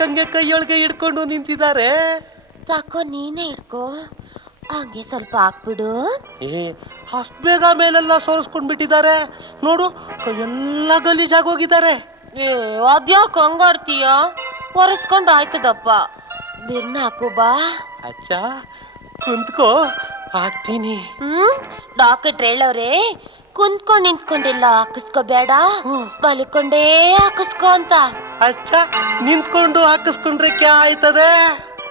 ತಂಗೆ ಕೈಯೊಳಗೆ ಹಿಡ್ಕೊಂಡು ನಿಂತಿದ್ದಾರೆ. ಸಾಕೋ ನೀನೇ ಇಟ್ಕೋ, ಹಂಗೆ ಸ್ವಲ್ಪ ಹಾಕ್ಬಿಡು. ಅಷ್ಟು ಬೇಗ ಮೇಲೆಲ್ಲ ಸೋರಿಸ್ಕೊಂಡ್ ಬಿಟ್ಟಿದ್ದಾರೆ ನೋಡು, ಕೈಯೆಲ್ಲ ಗಲೀಜಾಗೋಗಿದ್ದಾರೆ. ಅದ್ಯಾಕೆ ಹಂಗಾಡ್ತೀಯ? ಒರೆಸ್ಕೊಂಡ್ ಆಯ್ತದಪ್ಪ. ಬಿರ್ನ ಹಾಕು ಬಾ. ಅಚ್ಚ ಕುಂತ್ಕೋ, ಹಾಕ್ತೀನಿ. ಡಾಕ್ಟರ್ ಹೇಳವ್ರೆ, ಕುಂತ್ಕೊಂಡ್ ನಿಂತ್ಕೊಂಡಿಲ್ಲ ಹಾಕಿಸ್ಕೋಬೇಡ, ಮಲ್ಕೊಂಡೇ ಹಾಕಿಸ್ಕೊ ಅಂತ. ಅಚ್ಚ ನಿಂತ್ಕೊಂಡು ಹಾಕಿಸ್ಕೊಂಡ್ರೆ ಕ್ಯಾ ಆಯ್ತದೆ?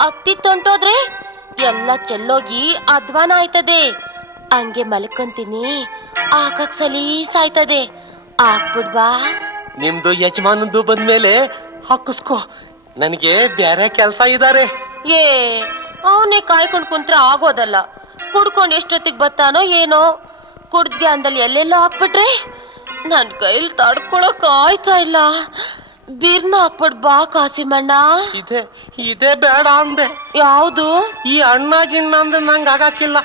ಅತ್ತಿ ತೊಂಟೋದ್ರೆ ಎಲ್ಲ ಚೆಲ್ಲೋಗಿ ಅಧ್ವಾನ ಆಯ್ತದೆ. ಹಂಗೆ ಮಲ್ಕೊಂತೀನಿ, ಹಾಕಕ್ ಸಲೀಸಾಯ್ತದೆ. ಹಾಕ್ಬಿಡ್ಬಾ. ನಿಮ್ದು ಯಜಮಾನಂದು ಬಂದ್ಮೇಲೆ ಹಾಕಿಸ್ಕೋ, ನನಗೆ ಬೇರೆ ಕೆಲಸ ಇದ್ದಾರೆ. ಅವನೇ ಕಾಯ್ಕೊಂಡ್ ಕುಂತ್ರೆ ಆಗೋದಲ್ಲ. ಕುಡ್ಕೊಂಡ್ ಎಷ್ಟೊತ್ತಿಗೆ ಬರ್ತಾನೋ ಏನೋ. ಕುಡ್ದ್ಗೆ ಅಂದಲ್ಲಿ ಎಲ್ಲೆಲ್ಲ ಹಾಕ್ಬಿಟ್ರೆ ನನ್ ಕೈಲಿ ತಡ್ಕೊಳಕ್ ಆಯ್ತಾ ಇಲ್ಲ. ಬಿರ್ನ ಹಾಕ್ಬಿಡ್ಬಾ ಕಾಸಿಮಣ್ಣ. ಇದೇ ಬೇಡ ಅಂದೆ. ಯಾವುದು? ಈ ಅಣ್ಣ ಗಿಣ್ಣ ಅಂದ್ರೆ ನಂಗೆ ಆಗಾಕಿಲ್ಲ.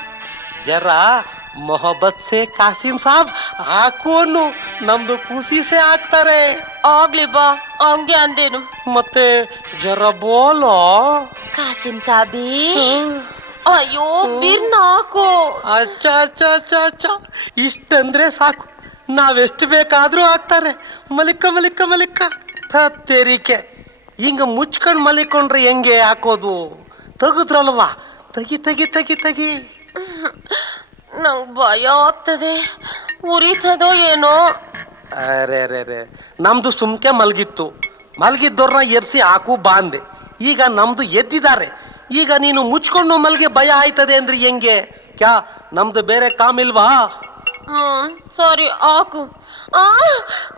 ಜರ ಮೊಹಬ್ಬತ್ ಸೇ ಕಾಸಿಂ ಸಾಬ್ ಹಾಕೋನು, ನಮ್ದು ಖುಷಿ ಸೇ ಹಾಕ್ತಾರೆ. ಆಗ್ಲಿ ಬಾ, ಹಂಗೆ ಅಂದೇನು. ಮತ್ತೆ ಜರ ಬೋಲೋ ಕಾಸಿಂ ಸಾಬಿ. ಅಯ್ಯೋ ಬಿರ್ನ ಹಾಕು. ಅಚ್ಚ ಅಚ್ಚ ಅಚ್ಚ ಅಚ್ಚ, ಇಷ್ಟಂದ್ರೆ ಸಾಕು, ನಾವೆಷ್ಟು ಬೇಕಾದ್ರೂ ಹಾಕ್ತಾರೆ. ಮಲಿಕ ಮಲಿಕ ಮಲಿಕ ತೇರಿಕೆ ಹಿಂಗ ಮುಚ್ಕೊಂಡ್ ಮಲಿಕೊಂಡ್ರೆ ಹೆಂಗೆ ಹಾಕೋದು? ತೆಗೆದ್ರಲ್ವಾ, ತೆಗಿ ತೆಗಿ ತೆಗಿ ತೆಗಿ. ನಂಗ್ ಭಯ ಆಗ್ತದೆ, ಉರಿತದೋ ಏನೋ. ಅರೆ ರೇ ರೇ, ನಮ್ದು ಸುಮ್ಕೆ ಮಲ್ಗಿತ್ತು. ಮಲ್ಗಿದ್ದವ್ರನ್ನ ಎಬ್ಸಿ ಹಾಕು ಬಾಂದೆ. ಈಗ ನಮ್ದು ಎದ್ದಿದ್ದಾರೆ. ಈಗ ನೀನು ಮುಚ್ಕೊಂಡು ಮಲ್ಗೆ ಭಯ ಆಯ್ತದೆ ಅಂದ್ರೆ ಹೆಂಗೆ? ಕ್ಯಾ ನಮ್ದು ಬೇರೆ ಕಾಮಿಲ್ವಾ? ಸರಿ ಹಾಕು.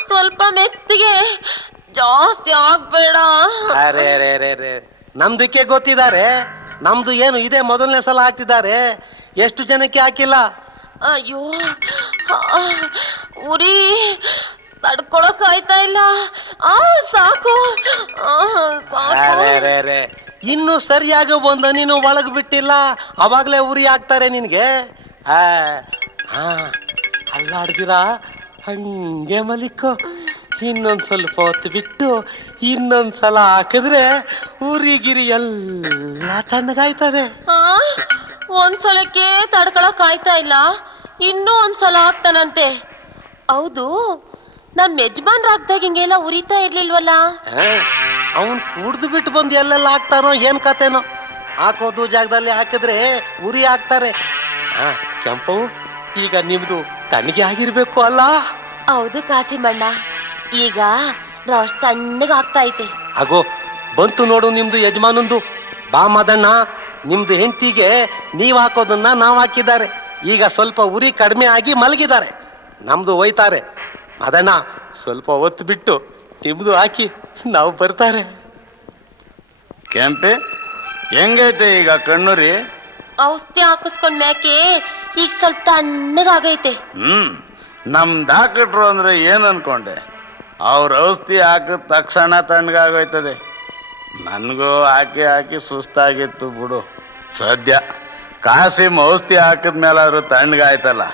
ಸ್ವಲ್ಪ ಮೆತ್ತಿಗೆ, ಜಾಸ್ತಿ ಆಗ್ಬೇಡ. ಅರೆ ರೇ ರೇ ರೇ, ನಮ್ದಕ್ಕೆ ಗೊತ್ತಿದ್ದಾರೆ. ನಮ್ದು ಏನು ಇದೇ ಮೊದಲನೇ ಸಲ ಹಾಕ್ತಿದ್ದಾರೆ, ಎಷ್ಟು ಜನಕ್ಕೆ ಹಾಕಿಲ್ಲ. ಅಯ್ಯೋ ಉರಿ ತಡ್ಕೊಳಕ್ ಆಯ್ತಾ ಇಲ್ಲ. ಸಾಕು ಸಾಕು. ಇನ್ನು ಸರಿಯಾಗಿ ಒಂದು ನೀನು ಒಳಗ್ ಬಿಟ್ಟಿಲ್ಲ, ಅವಾಗ್ಲೇ ಉರಿ ಹಾಕ್ತಾರೆ ನಿನ್ಗೆ. ಅಲ್ಲಾಡ್ದಿರಾ ಹಂಗೆ ಮಲಿಕೋ. ಇನ್ನೊಂದ್ ಸ್ವಲ್ಪ ಹೊತ್ತು ಬಿಟ್ಟು ಇನ್ನೊಂದ್ಸಲ ಹಾಕಿದ್ರೆ ಉರಿಗಿರಿ ಎಲ್ಲ ತಣ್ಣಗಾಯ್ತದೆ. ಒಂದ್ಸಲಕ್ಕೆ ತಡ್ಕೊಳಕ್ ಆಯ್ತಾ ಇಲ್ಲ, ಇನ್ನೂ ಒಂದ್ಸಲ ಹಾಕ್ತಾನಂತೆ. ಹೌದು, ನಮ್ ಯಜಮಾನ್ರ ಹಾಕ್ದಾಗ ಹಿಂಗೆಲ್ಲ ಉರಿತಾ ಇರ್ಲಿಲ್ವಲ್ಲ? ಅವನ್ ಕುಡ್ದು ಬಿಟ್ಟು ಬಂದು ಎಲ್ಲೆಲ್ಲ ಹಾಕ್ತಾನೋ ಏನ್ ಕತೆನೋ. ಹಾಕೋದು ಜಾಗದಲ್ಲಿ ಹಾಕಿದ್ರೆ ಉರಿ ಹಾಕ್ತಾರೆ. ಕೆಂಪು, ಈಗ ನಿಮ್ದು ತಣ್ಣಗೆ ಆಗಿರ್ಬೇಕು ಅಲ್ಲ? ಹೌದು ಕಾಸಿಮಣ್ಣ, ಈಗ ರೌಶ್ ತಣ್ಣಗೆ ಆಗ್ತಾ ಐತೆ. ಆಗೋ ಬಂತು ನೋಡು ನಿಮ್ದು ಯಜಮಾನಂದು. ಬಾ ಮದಣ್ಣ, ನಿಮ್ದು ಹೆಂಡತಿಗೆ ನೀವ್ ಹಾಕೋದನ್ನ ನಾವ್ ಹಾಕಿದ್ದಾರೆ. ಈಗ ಸ್ವಲ್ಪ ಉರಿ ಕಡಿಮೆ ಆಗಿ ಮಲಗಿದ್ದಾರೆ. ನಮ್ದು ಒಯ್ತಾರೆ. ಮದಣ್ಣ ಸ್ವಲ್ಪ ಹೊತ್ತು ಬಿಟ್ಟು ನಿಮ್ದು ಹಾಕಿ ನಾವು ಬರ್ತಾರೆ. ಕೆಂಪೆ ಹೆಂಗೈತೆ ಈಗ ಕಣ್ಣುರಿ? ಔಷಧಿ ಹಾಕಿಸ್ಕೊಂಡ್ ಮ್ಯಾಕೆ ಈಗ ಸ್ವಲ್ಪ ತಣ್ಣಗಾಗೈತೆ. ನಮ್ ಡಾಕ್ಟ್ರು ಅಂದ್ರೆ ಏನ್ ಅನ್ಕೊಂಡೆ? ಅವ್ರ ಔಷಧಿ ಹಾಕಿದ ತಕ್ಷಣ ತಣ್ಣಗಾಗೋಯ್ತದೆ. ನನ್ಗೂ ಹಾಕಿ ಹಾಕಿ ಸುಸ್ತಾಗಿತ್ತು ಬಿಡು. ಸದ್ಯ ಕಾಸಿಮ್ ಔಷಧಿ ಹಾಕಿದ ಮೇಲಾದ್ರೂ ತಣ್ಣಗಾಯ್ತಲ್ಲ,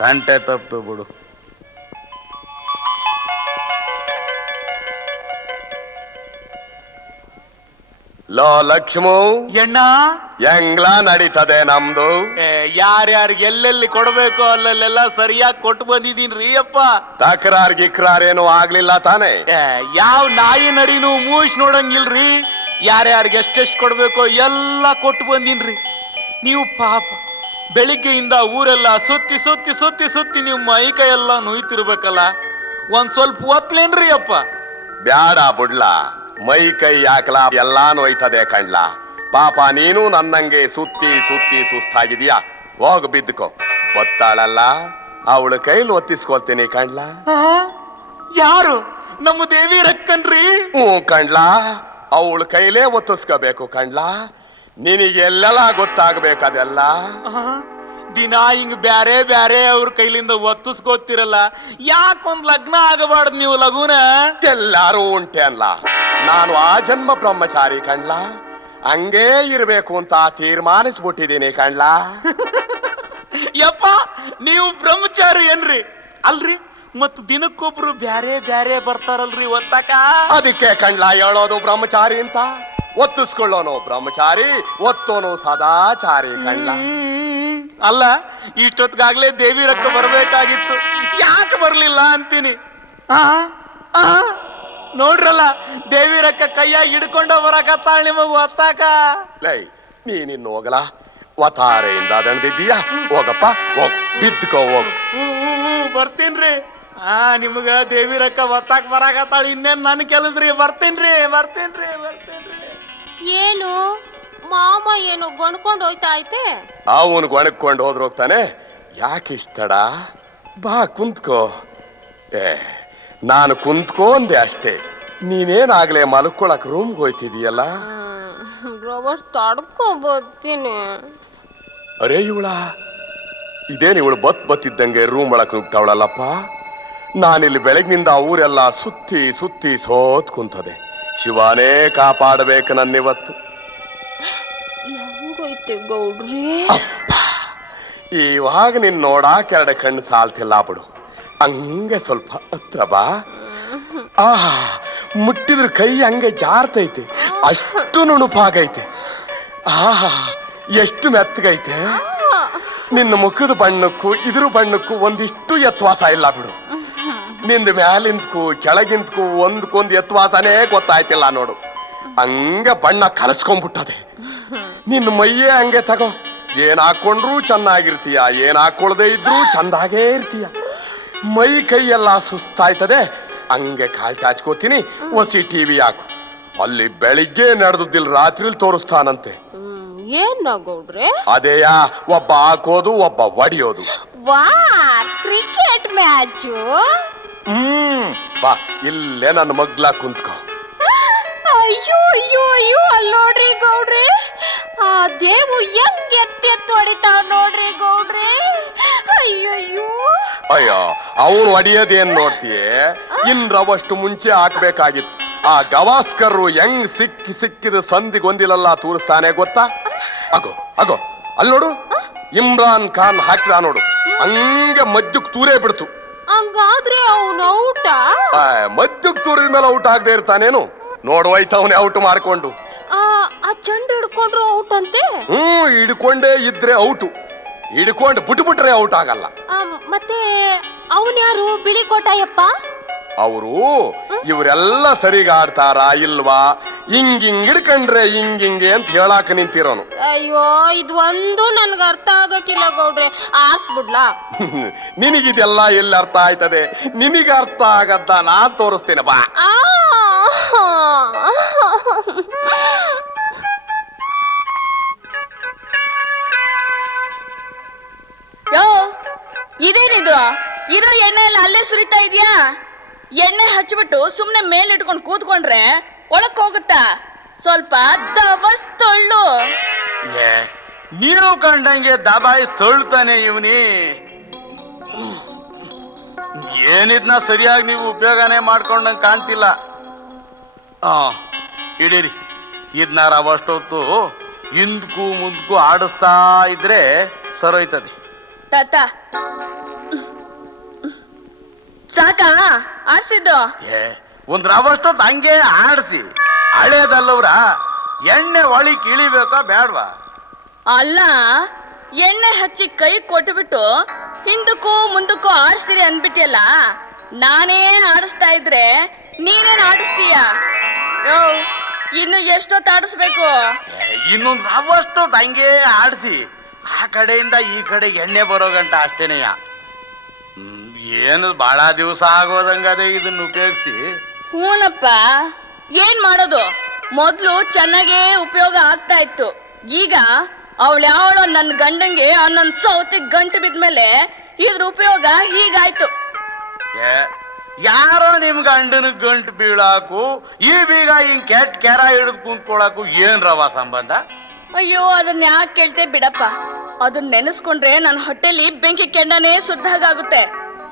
ತಂಟೆ ತಪ್ತು ಬಿಡು. ಲೋ ಲಕ್ಷ್ಮು, ಎಣ್ಣ ಹೆಂಗ್ಲಾ ನಡೀತದೆ ನಮ್ದು? ಯಾರ್ಯಾರಿಗೆ ಎಲ್ಲೆಲ್ಲಿ ಕೊಡ್ಬೇಕು ಅಲ್ಲೆಲ್ಲ ಸರಿಯಾಗಿ ಕೊಟ್ಟು ಬಂದಿದೀನ್ರಿ ಅಪ್ಪ. ತಕರಾರ್ ಗಿಕ್ರಾರೇನು ಆಗ್ಲಿಲ್ಲ ತಾನೆ? ಯಾವ ನಾಯಿ ನರಿನೂ ಮೂಸ್ ನೋಡಂಗಿಲ್ರಿ. ಯಾರ್ಯಾರಿಗೆ ಎಷ್ಟೆಷ್ಟು ಕೊಡ್ಬೇಕೋ ಎಲ್ಲ ಕೊಟ್ಟು ಬಂದೀನ್ರಿ. ನೀವು ಪಾಪ ಬೆಳಿಗ್ಗೆಯಿಂದ ಊರೆಲ್ಲ ಸುತ್ತಿ ಸುತ್ತಿ ಸುತ್ತಿ ಸುತ್ತಿ ನೀವು ಮೈ ಕೈ ಎಲ್ಲ ನೋಯ್ತಿರ್ಬೇಕಲ್ಲ, ಒಂದ್ ಸ್ವಲ್ಪ ಒತ್ಲೇನ್ರಿ ಅಪ್ಪ. ಬ್ಯಾಡ ಬುಡ್ಲಾ, ಮೈ ಕೈ ಯಾಕಲಾ ಎಲ್ಲಾ ನೋಯ್ತದೆ ಕಣ್ಲಾ. ಪಾಪ ನೀನು ನನ್ನಂಗೆ ಸುತ್ತಿ ಸುತ್ತಿ ಸುಸ್ತಾಗಿದ್ಯಾ. ಹೋಗ್ ಬಿದ್ದುಕೋ. ಗೊತ್ತಾಳಲ್ಲ, ಅವಳ ಕೈಲಿ ಒತ್ತಿಸ್ಕೊಳ್ತೀನಿ ಕಣ್ಲಾ. ಯಾರು? ನಮ್ಮ ದೇವಿ ರಕ್ಕನ್ರಿ. ಕಣ್ಲಾ, ಅವಳ ಕೈಲೇ ಒತ್ತಿಸ್ಕೋಬೇಕು ಕಣ್ಲಾ. ನಿನಗೆಲ್ಲ ಗೊತ್ತಾಗ್ಬೇಕದೆಲ್ಲ. ದಿನ ಹಿಂಗ್ ಬ್ಯಾರೆ ಬ್ಯಾರೆ ಅವ್ರ ಕೈಲಿಂದ ಒತ್ತಿಸ್ಕೋತಿರಲ್ಲ, ಯಾಕೊಂದ್ ಲಗ್ನ ಆಗಬಾರ್ದು ನೀವು ಲಗುನ? ಎಲ್ಲಾರು ಉಂಟೆ ಅಲ್ಲ, ನಾನು ಆ ಜನ್ಮ ಬ್ರಹ್ಮಚಾರಿ ಕಣ್ಲಾ. ಹಂಗೇ ಇರ್ಬೇಕು ಅಂತ ತೀರ್ಮಾನಿಸ್ಬಿಟ್ಟಿದ್ದೀನಿ ಕಣ್ಲಾ. ಯಪ್ಪ, ನೀವು ಬ್ರಹ್ಮಚಾರಿ ಏನ್ರಿ? ಅಲ್ರಿ, ಮತ್ ದಿನಕ್ಕೊಬ್ರು ಬ್ಯಾರೆ ಬ್ಯಾರೆ ಬರ್ತಾರಲ್ರಿ ಒತ್ತಾಕ. ಅದಕ್ಕೆ ಕಣ್ಲ ಹೇಳೋದು ಬ್ರಹ್ಮಚಾರಿ ಅಂತ. ಒತ್ತಿಸ್ಕೊಳ್ಳೋನು ಬ್ರಹ್ಮಚಾರಿ, ಒತ್ತೋನು ಸದಾಚಾರಿ ಕಣ್ಲ. ಅಲ್ಲ, ಇಷ್ಟೊತ್ತಿಗಾಗ್ಲೇ ದೇವಿ ರಕ್ಕ ಬರ್ಬೇಕಾಗಿತ್ತು, ಯಾಕೆ ಬರ್ಲಿಲ್ಲ ಅಂತೀನಿ. ನೋಡ್ರಲ್ಲ, ದೇವಿ ರಕ್ಕ ಕೈಯಾಗಿ ಹಿಡ್ಕೊಂಡ ಬರಕತ್ತಾಳ ನಿಮಗ್ ಒತ್ತಾಕ. ಲೈ ನೀನಿನ್ನು ಹೋಗಲ, ವತಾರೆಯಿಂದ ದಣದಿದ್ದೀಯ. ಹೋಗಪ್ಪ, ಹೋಗ್ ಬಿದ್ದುಕೋ, ಹೋಗು. ಬರ್ತೀನ್ರಿ. ನಿಮ್ಗ ದೇವಿ ರಕ್ಕ ಒತ್ತಾಕ ಬರಾಕತ್ತಾಳ, ಇನ್ನೇನ್ ನನ್ ಕೆಲಸ್ರಿ. ಬರ್ತೀನ್ರಿ. ಏನು ಮಾಮ ಏನು ಗೊಣ್ಕೊಂಡು ಹೋಯ್ತಾ ಐತೆ? ಅವನು ಗೊಣಕ್ಕೊಂಡು ಹೋದ್ರು ಹೋಗ್ತಾನೆ. ಯಾಕೆ ಇಷ್ಟಡ? ಬಾ ಕುಂತ್ಕೋ. ನಾನು ಕುಂತ್ಕೋ ಅಂದೆ ಅಷ್ಟೇ. ನೀನೇನಾಗ್ಲೇ ಮಲ್ಕೊಳಕ್ ರೂಮ್ಗೆ ಹೋಯ್ತಿದೀಯಲ್ಲ. ತಡ್ಕೋ ಬರ್ತೀನಿ. ಅರೇ ಇವಳ ಇದೇನು ಇವಳು ಬತ್ತಿದ್ದಂಗೆ ರೂಮ್ ಒಳಕ್ ನುಗ್ತಾವಳಲ್ಲಪ್ಪ. ನಾನಿಲ್ಲಿ ಬೆಳಗ್ನಿಂದ ಊರೆಲ್ಲ ಸುತ್ತಿ ಸುತ್ತಿ ಸೋತ್ ಕುಂತದೆ. ಶಿವನೇ ಕಾಪಾಡಬೇಕು ನನ್ನಿವತ್ತು. ಹೆಂಗೋಯ್ತೆ ಗೌಡ್ರಿ? ಇವಾಗ ನಿನ್ ನೋಡಾಕ ಎರಡು ಕಣ್ಣು ಸಾಲ್ತಿಲ್ಲ ಬಿಡು. ಹಂಗೆ ಸ್ವಲ್ಪ ಹತ್ರ ಬಾ. ಮುಟ್ಟಿದ್ರ ಕೈ ಹಂಗೆ ಜಾರ್ತೈತೆ, ಅಷ್ಟು ನುಣುಪಾಗೈತೆ. ಎಷ್ಟು ಮೆತ್ತಗೈತೆ. ನಿನ್ನ ಮುಖದ ಬಣ್ಣಕ್ಕೂ ಇದ್ರ ಬಣ್ಣಕ್ಕೂ ಒಂದಿಷ್ಟು ಎತ್ವಾಸ ಇಲ್ಲ ಬಿಡು. ನಿಂದ ಮ್ಯಾಲಿಂದಕ್ಕೂ ಕೆಳಗಿಂದಕ್ಕೂ ಒಂದ್ಕೊಂದು ಎತ್ವಾಸನೇ ಗೊತ್ತಾಯ್ತಿಲ್ಲ ನೋಡು. ಹಂಗ ಬಣ್ಣ ಕಲಸ್ಕೊಂಡ್ಬಿಟ್ಟದೆ. ನಿನ್ನ ಮೈಯೇ ಹಂಗೆ ತಗೋ. ಏನ್ ಹಾಕೊಂಡ್ರೂ ಚೆನ್ನಾಗಿರ್ತೀಯ, ಏನ್ ಹಾಕೊಳ್ದೆ ಇದ್ರೂ ಚಂದಾಗೇ ಇರ್ತೀಯ. ಮೈ ಕೈ ಎಲ್ಲ ಸುಸ್ತಾಯ್ತದೆ. ಹಂಗೆ ಕಾಲ್ ಚಾಚ್ಕೋತೀನಿ. ಒಸಿ ಟಿವಿ ಹಾಕು. ಅಲ್ಲಿ ಬೆಳಿಗ್ಗೆ ನಡೆದಿಲ್ಲ, ರಾತ್ರಿಲ್ ತೋರಿಸ್ತಾನಂತೆ. ಏನ ಗೌಡ್ರೆ? ಅದೇಯಾ, ಒಬ್ಬ ಹಾಕೋದು, ಒಬ್ಬ ಒಡಿಯೋದು. ವಾ, ಕ್ರಿಕೆಟ್ ಮ್ಯಾಚು. ಬಾ, ಇಲ್ಲೇ ನನ್ನ ಮಗ್ಲ ಕುಂತ್ಕೋ. ಅಯ್ಯೋ ಅಯ್ಯೋ ಅಯ್ಯೋ, ಅಲ್ಲಿ ನೋಡ್ರಿ ಗೌಡ್ರಿ, ಆ ದೇವು ಹೆಂಗ್ ಎತ್ತಿ ಹೊಡಿತಾವ್ ನೋಡ್ರಿ ಗೌಡ್ರಿ. ಅಯ್ಯೋ ಅಯ್ಯೋ, ಅವನು ಒಡಿಯೋದೇನ್ ನೋಡ್ತೀಯೇ? ಇನ್ರವಷ್ಟು ಮುಂಚೆ ಹಾಕ್ಬೇಕಾಗಿತ್ತು. ಆ ಗವಾಸ್ಕರ್ ಹೆಂಗ್ ಸಿಕ್ಕಿದ ಸಂದಿಗೊಂದಿಲೆಲ್ಲ ತೋರಿಸ್ತಾನೆ ಗೊತ್ತಾ? ಅಗೋ ಅಲ್ಲಿ ನೋಡು, ಇಮ್ರಾನ್ ಖಾನ್ ಹಾಕಿದ ನೋಡು, ಹಂಗೆ ಮಧ್ಯಕ್ ತೂರೇ ಬಿಡ್ತು. ಹಂಗಾದ್ರೆ ಅವನು ಔಟ? ಮಧ್ಯಕ್ ತೂರಿದ ಮೇಲೆ ಔಟ್ ಆಗದೆ ಇರ್ತಾನೇನು? ನೋಡುವೈತವನೇ ಔಟ್ ಮಾಡ್ಕೊಂಡು. ಆ ಚೆಂಡು ಹಿಡ್ಕೊಂಡ್ರು ಔಟ್ ಅಂತೆ. ಹಿಡ್ಕೊಂಡೇ ಇದ್ರೆ ಔಟು, ಹಿಡ್ಕೊಂಡು ಬಿಟ್ಬಿಟ್ರೆ ಔಟ್ ಆಗಲ್ಲ. ಮತ್ತೆ ಅವನ್ ಯಾರು? ಬಿಳಿ ಕೋಟಯ್ಯಪ್ಪ. ಅವರು ಇವರೆಲ್ಲ ಸರಿಗ ಆಡ್ತಾರ ಇಲ್ವಾ, ಹಿಂಗಿಂಗ್ ಹಿಡ್ಕಂಡ್ರೆ ಹಿಂಗಿಂಗೆ ಅಂತ ಹೇಳಾಕ ನಿಂತಿರೋನು. ಅಯ್ಯೋ, ಇದು ಒಂದು ನನ್ಗ ಅರ್ಥ ಆಗಕ್ಕಿಲ್ಲ ಗೌಡ್ರೆ, ಆಸ್ಬಿಡ್ಲಾ? ನಿನಗಿದೆಲ್ಲ ಎಲ್ಲಿ ಅರ್ಥ ಆಯ್ತದೆ? ನಿನಗೆ ಅರ್ಥ ಆಗತ್ತ ನಾನ್ ತೋರಿಸ್ತೇನೆ ಬಾ. ಯೋ, ಇದೇನಿದು? ಇರೋ ಎಣ್ಣೆ ಎಲ್ಲ ಅಲ್ಲೇ ಸುರಿತಾ ಇದೆಯಾ? ಎಣ್ಣೆ ಹಚ್ಚಿಬಿಟ್ಟು ಸುಮ್ನೆ ಮೇಲಿಟ್ಕೊಂಡು ಕೂತ್ಕೊಂಡ್ರೆ ಒಳಕ್ ಹೋಗುತ್ತಾ? ಸ್ವಲ್ಪ ದಬಸ್ತೊಳ್ಳು. ನೀವು ಕಂಡಂಗೆ ದಬಾಯಿಸ್ ತೊಳ್ತಾನೆ ಇವನಿ. ಏನಿದ್ನ ಸರಿಯಾಗಿ ನೀವು ಉಪಯೋಗನೇ ಮಾಡ್ಕೊಂಡಂಗೆ ಕಾಣ್ತಿಲ್ಲ. ಹಿಡೀರಿ, ಇದ್ನಾರ ಅವಷ್ಟೊತ್ತು ಹಿಂದ್ಕೂ ಮುಂದ್ಕೂ ಆಡಿಸ್ತಾ ಇದ್ರೆ ಸರೋಯ್ತದೆ. ತಾತ ಸಾಕ ಆಡ್ಸಿದ್ದು? ಒಂದ್ ರವಷ್ಟೊತ್ತು ಹಂಗೆ ಆಡಿಸಿ. ಹಳೇದಲ್ಲವ್ರ ಎಣ್ಣೆ ಒಳಿಕ್ ಇಳಿಬೇಕಾ ಬೇಡ್ವಾ? ಅಲ್ಲ, ಎಣ್ಣೆ ಹಚ್ಚಿ ಕೈ ಕೊಟ್ಬಿಟ್ಟು ಹಿಂದಕ್ಕೂ ಮುಂದಕ್ಕೂ ಆಡಿಸ್ತೀರಿ ಅನ್ಬಿಟ್ಟಿಯಲ್ಲ. ನಾನೇ ಆಡಿಸ್ತಾ ಇದ್ರೆ ನೀನೇನ್ ಆಡಿಸ್ತೀಯ? ಇನ್ನು ಎಷ್ಟೊತ್ತು ಆಡಿಸ್ಬೇಕು? ಇನ್ನೊಂದ್ ರವಷ್ಟೊತ್ತು ಹಂಗೆ ಆಡಿಸಿ, ಆ ಕಡೆಯಿಂದ ಈ ಕಡೆ ಎಣ್ಣೆ ಬರೋ ಗಂಟ ಅಷ್ಟೇನೆಯ. ಏನು ಬಹಳ ದಿವಸ ಆಗೋದಂಗದೆ ಇದನ್ನ ಉಪಯೋಗಿಸಿ. ಹೂನಪ್ಪ, ಏನ್ ಮಾಡೋದು? ಮೊದ್ಲು ಚೆನ್ನಾಗೇ ಉಪಯೋಗ ಆಗ್ತಾ ಇತ್ತು. ಈಗ ಅವಳ್ಯಾವಳೋ ನನ್ನ ಗಂಡಂಗೆ ನನ್ನ ಸೌತಿಗೆ ಗಂಟು ಬಿದ್ಮೇಲೆ ಇದ್ರ ಉಪಯೋಗ ಹೀಗಾಯ್ತು. ಯಾರೋ ನಿಮ್ ಗಂಡನ ಗಂಟು ಬೀಳಾಕು ಈ ಬೀಗ ಹಿಂಗ್ ಕೆಟ್ಟ ಕೆರ ಹಿಡಿದು ಕುಂತ್ಕೊಳಕು ಏನ್ ರವ ಸಂಬಂಧ? ಅಯ್ಯೋ, ಅದನ್ನ ಯಾಕೆ ಕೇಳ್ತೆ ಬಿಡಪ್ಪ. ಅದನ್ನ ನೆನೆಸ್ಕೊಂಡ್ರೆ ನನ್ನ ಹೊಟ್ಟೆಲಿ ಬೆಂಕಿ ಕೆಂಡನೇ ಸುದ್ದಾಗುತ್ತೆ.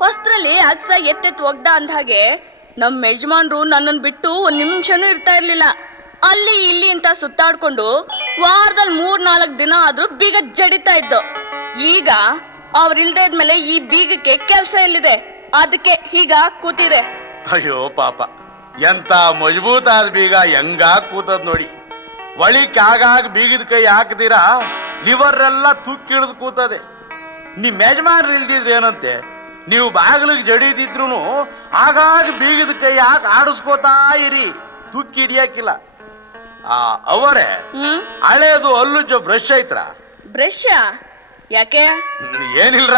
ಹೊಸ್ತ್ರಲ್ಲಿ ಅಗ್ಸ ಎತ್ತೆತ್ತು ಒಗ್ದ ಅಂದ ಹಾಗೆ ನಮ್ಮ ಯಜಮಾನ್ರು ನನ್ನನ್ನು ಬಿಟ್ಟು ಒಂದ್ ನಿಮಿಷನೂ ಇರ್ತಾ ಇರ್ಲಿಲ್ಲ. ಅಲ್ಲಿ ಇಲ್ಲಿ ಅಂತ ಸುತ್ತಾಡ್ಕೊಂಡು ವಾರದಲ್ಲಿ 3-4 ದಿನ ಆದ್ರೂ ಬೀಗ ಜಡಿತಾ ಇದ್ದು. ಈಗ ಅವ್ರಿಲ್ದೇ ಇದ್ಮೇಲೆ ಈ ಬೀಗಕ್ಕೆ ಕೆಲ್ಸ ಎಲ್ಲಿದೆ? ಅದಕ್ಕೆ ಹೀಗ ಕೂತಿದೆ. ಅಯ್ಯೋ ಪಾಪ, ಎಂತ ಮಜಬೂತಾದ ಬೀಗ ಹೆಂಗಾಗ್ ಕೂತದ್ ನೋಡಿ. ಒಳಿಕ್ ಆಗಾಗ ಬೀಗದ ಕೈ ಹಾಕ್ದಿರಾ ಲಿವರ್ ಎಲ್ಲ ತುಕ್ಕಿಳಿದು ಕೂತದೆ. ನಿಮ್ ಯಜಮಾನ್ರು ಇಲ್ದಿದ್ರೆ ಏನಂತೆ, ನೀವು ಬಾಗಿಲಿಗೆ ಜಡಿದಿದ್ರು ಆಗಾಗ ಬೀಗದ ಕೈ ಹಾಕಿ ಆಡಿಸ್ಕೋತಾ ಇರಿ, ತುಕ್ಕಿ ಹಿಡಿಯಕ್ಕಿಲ್ಲ. ಅವರೇ ಹಳೇದು ಹಲ್ಲುಜ್ಜೋ ಬ್ರಷ್ ಐತ್ರ? ಬ್ರಷ್ ಯಾಕೆ? ಏನಿಲ್ರ,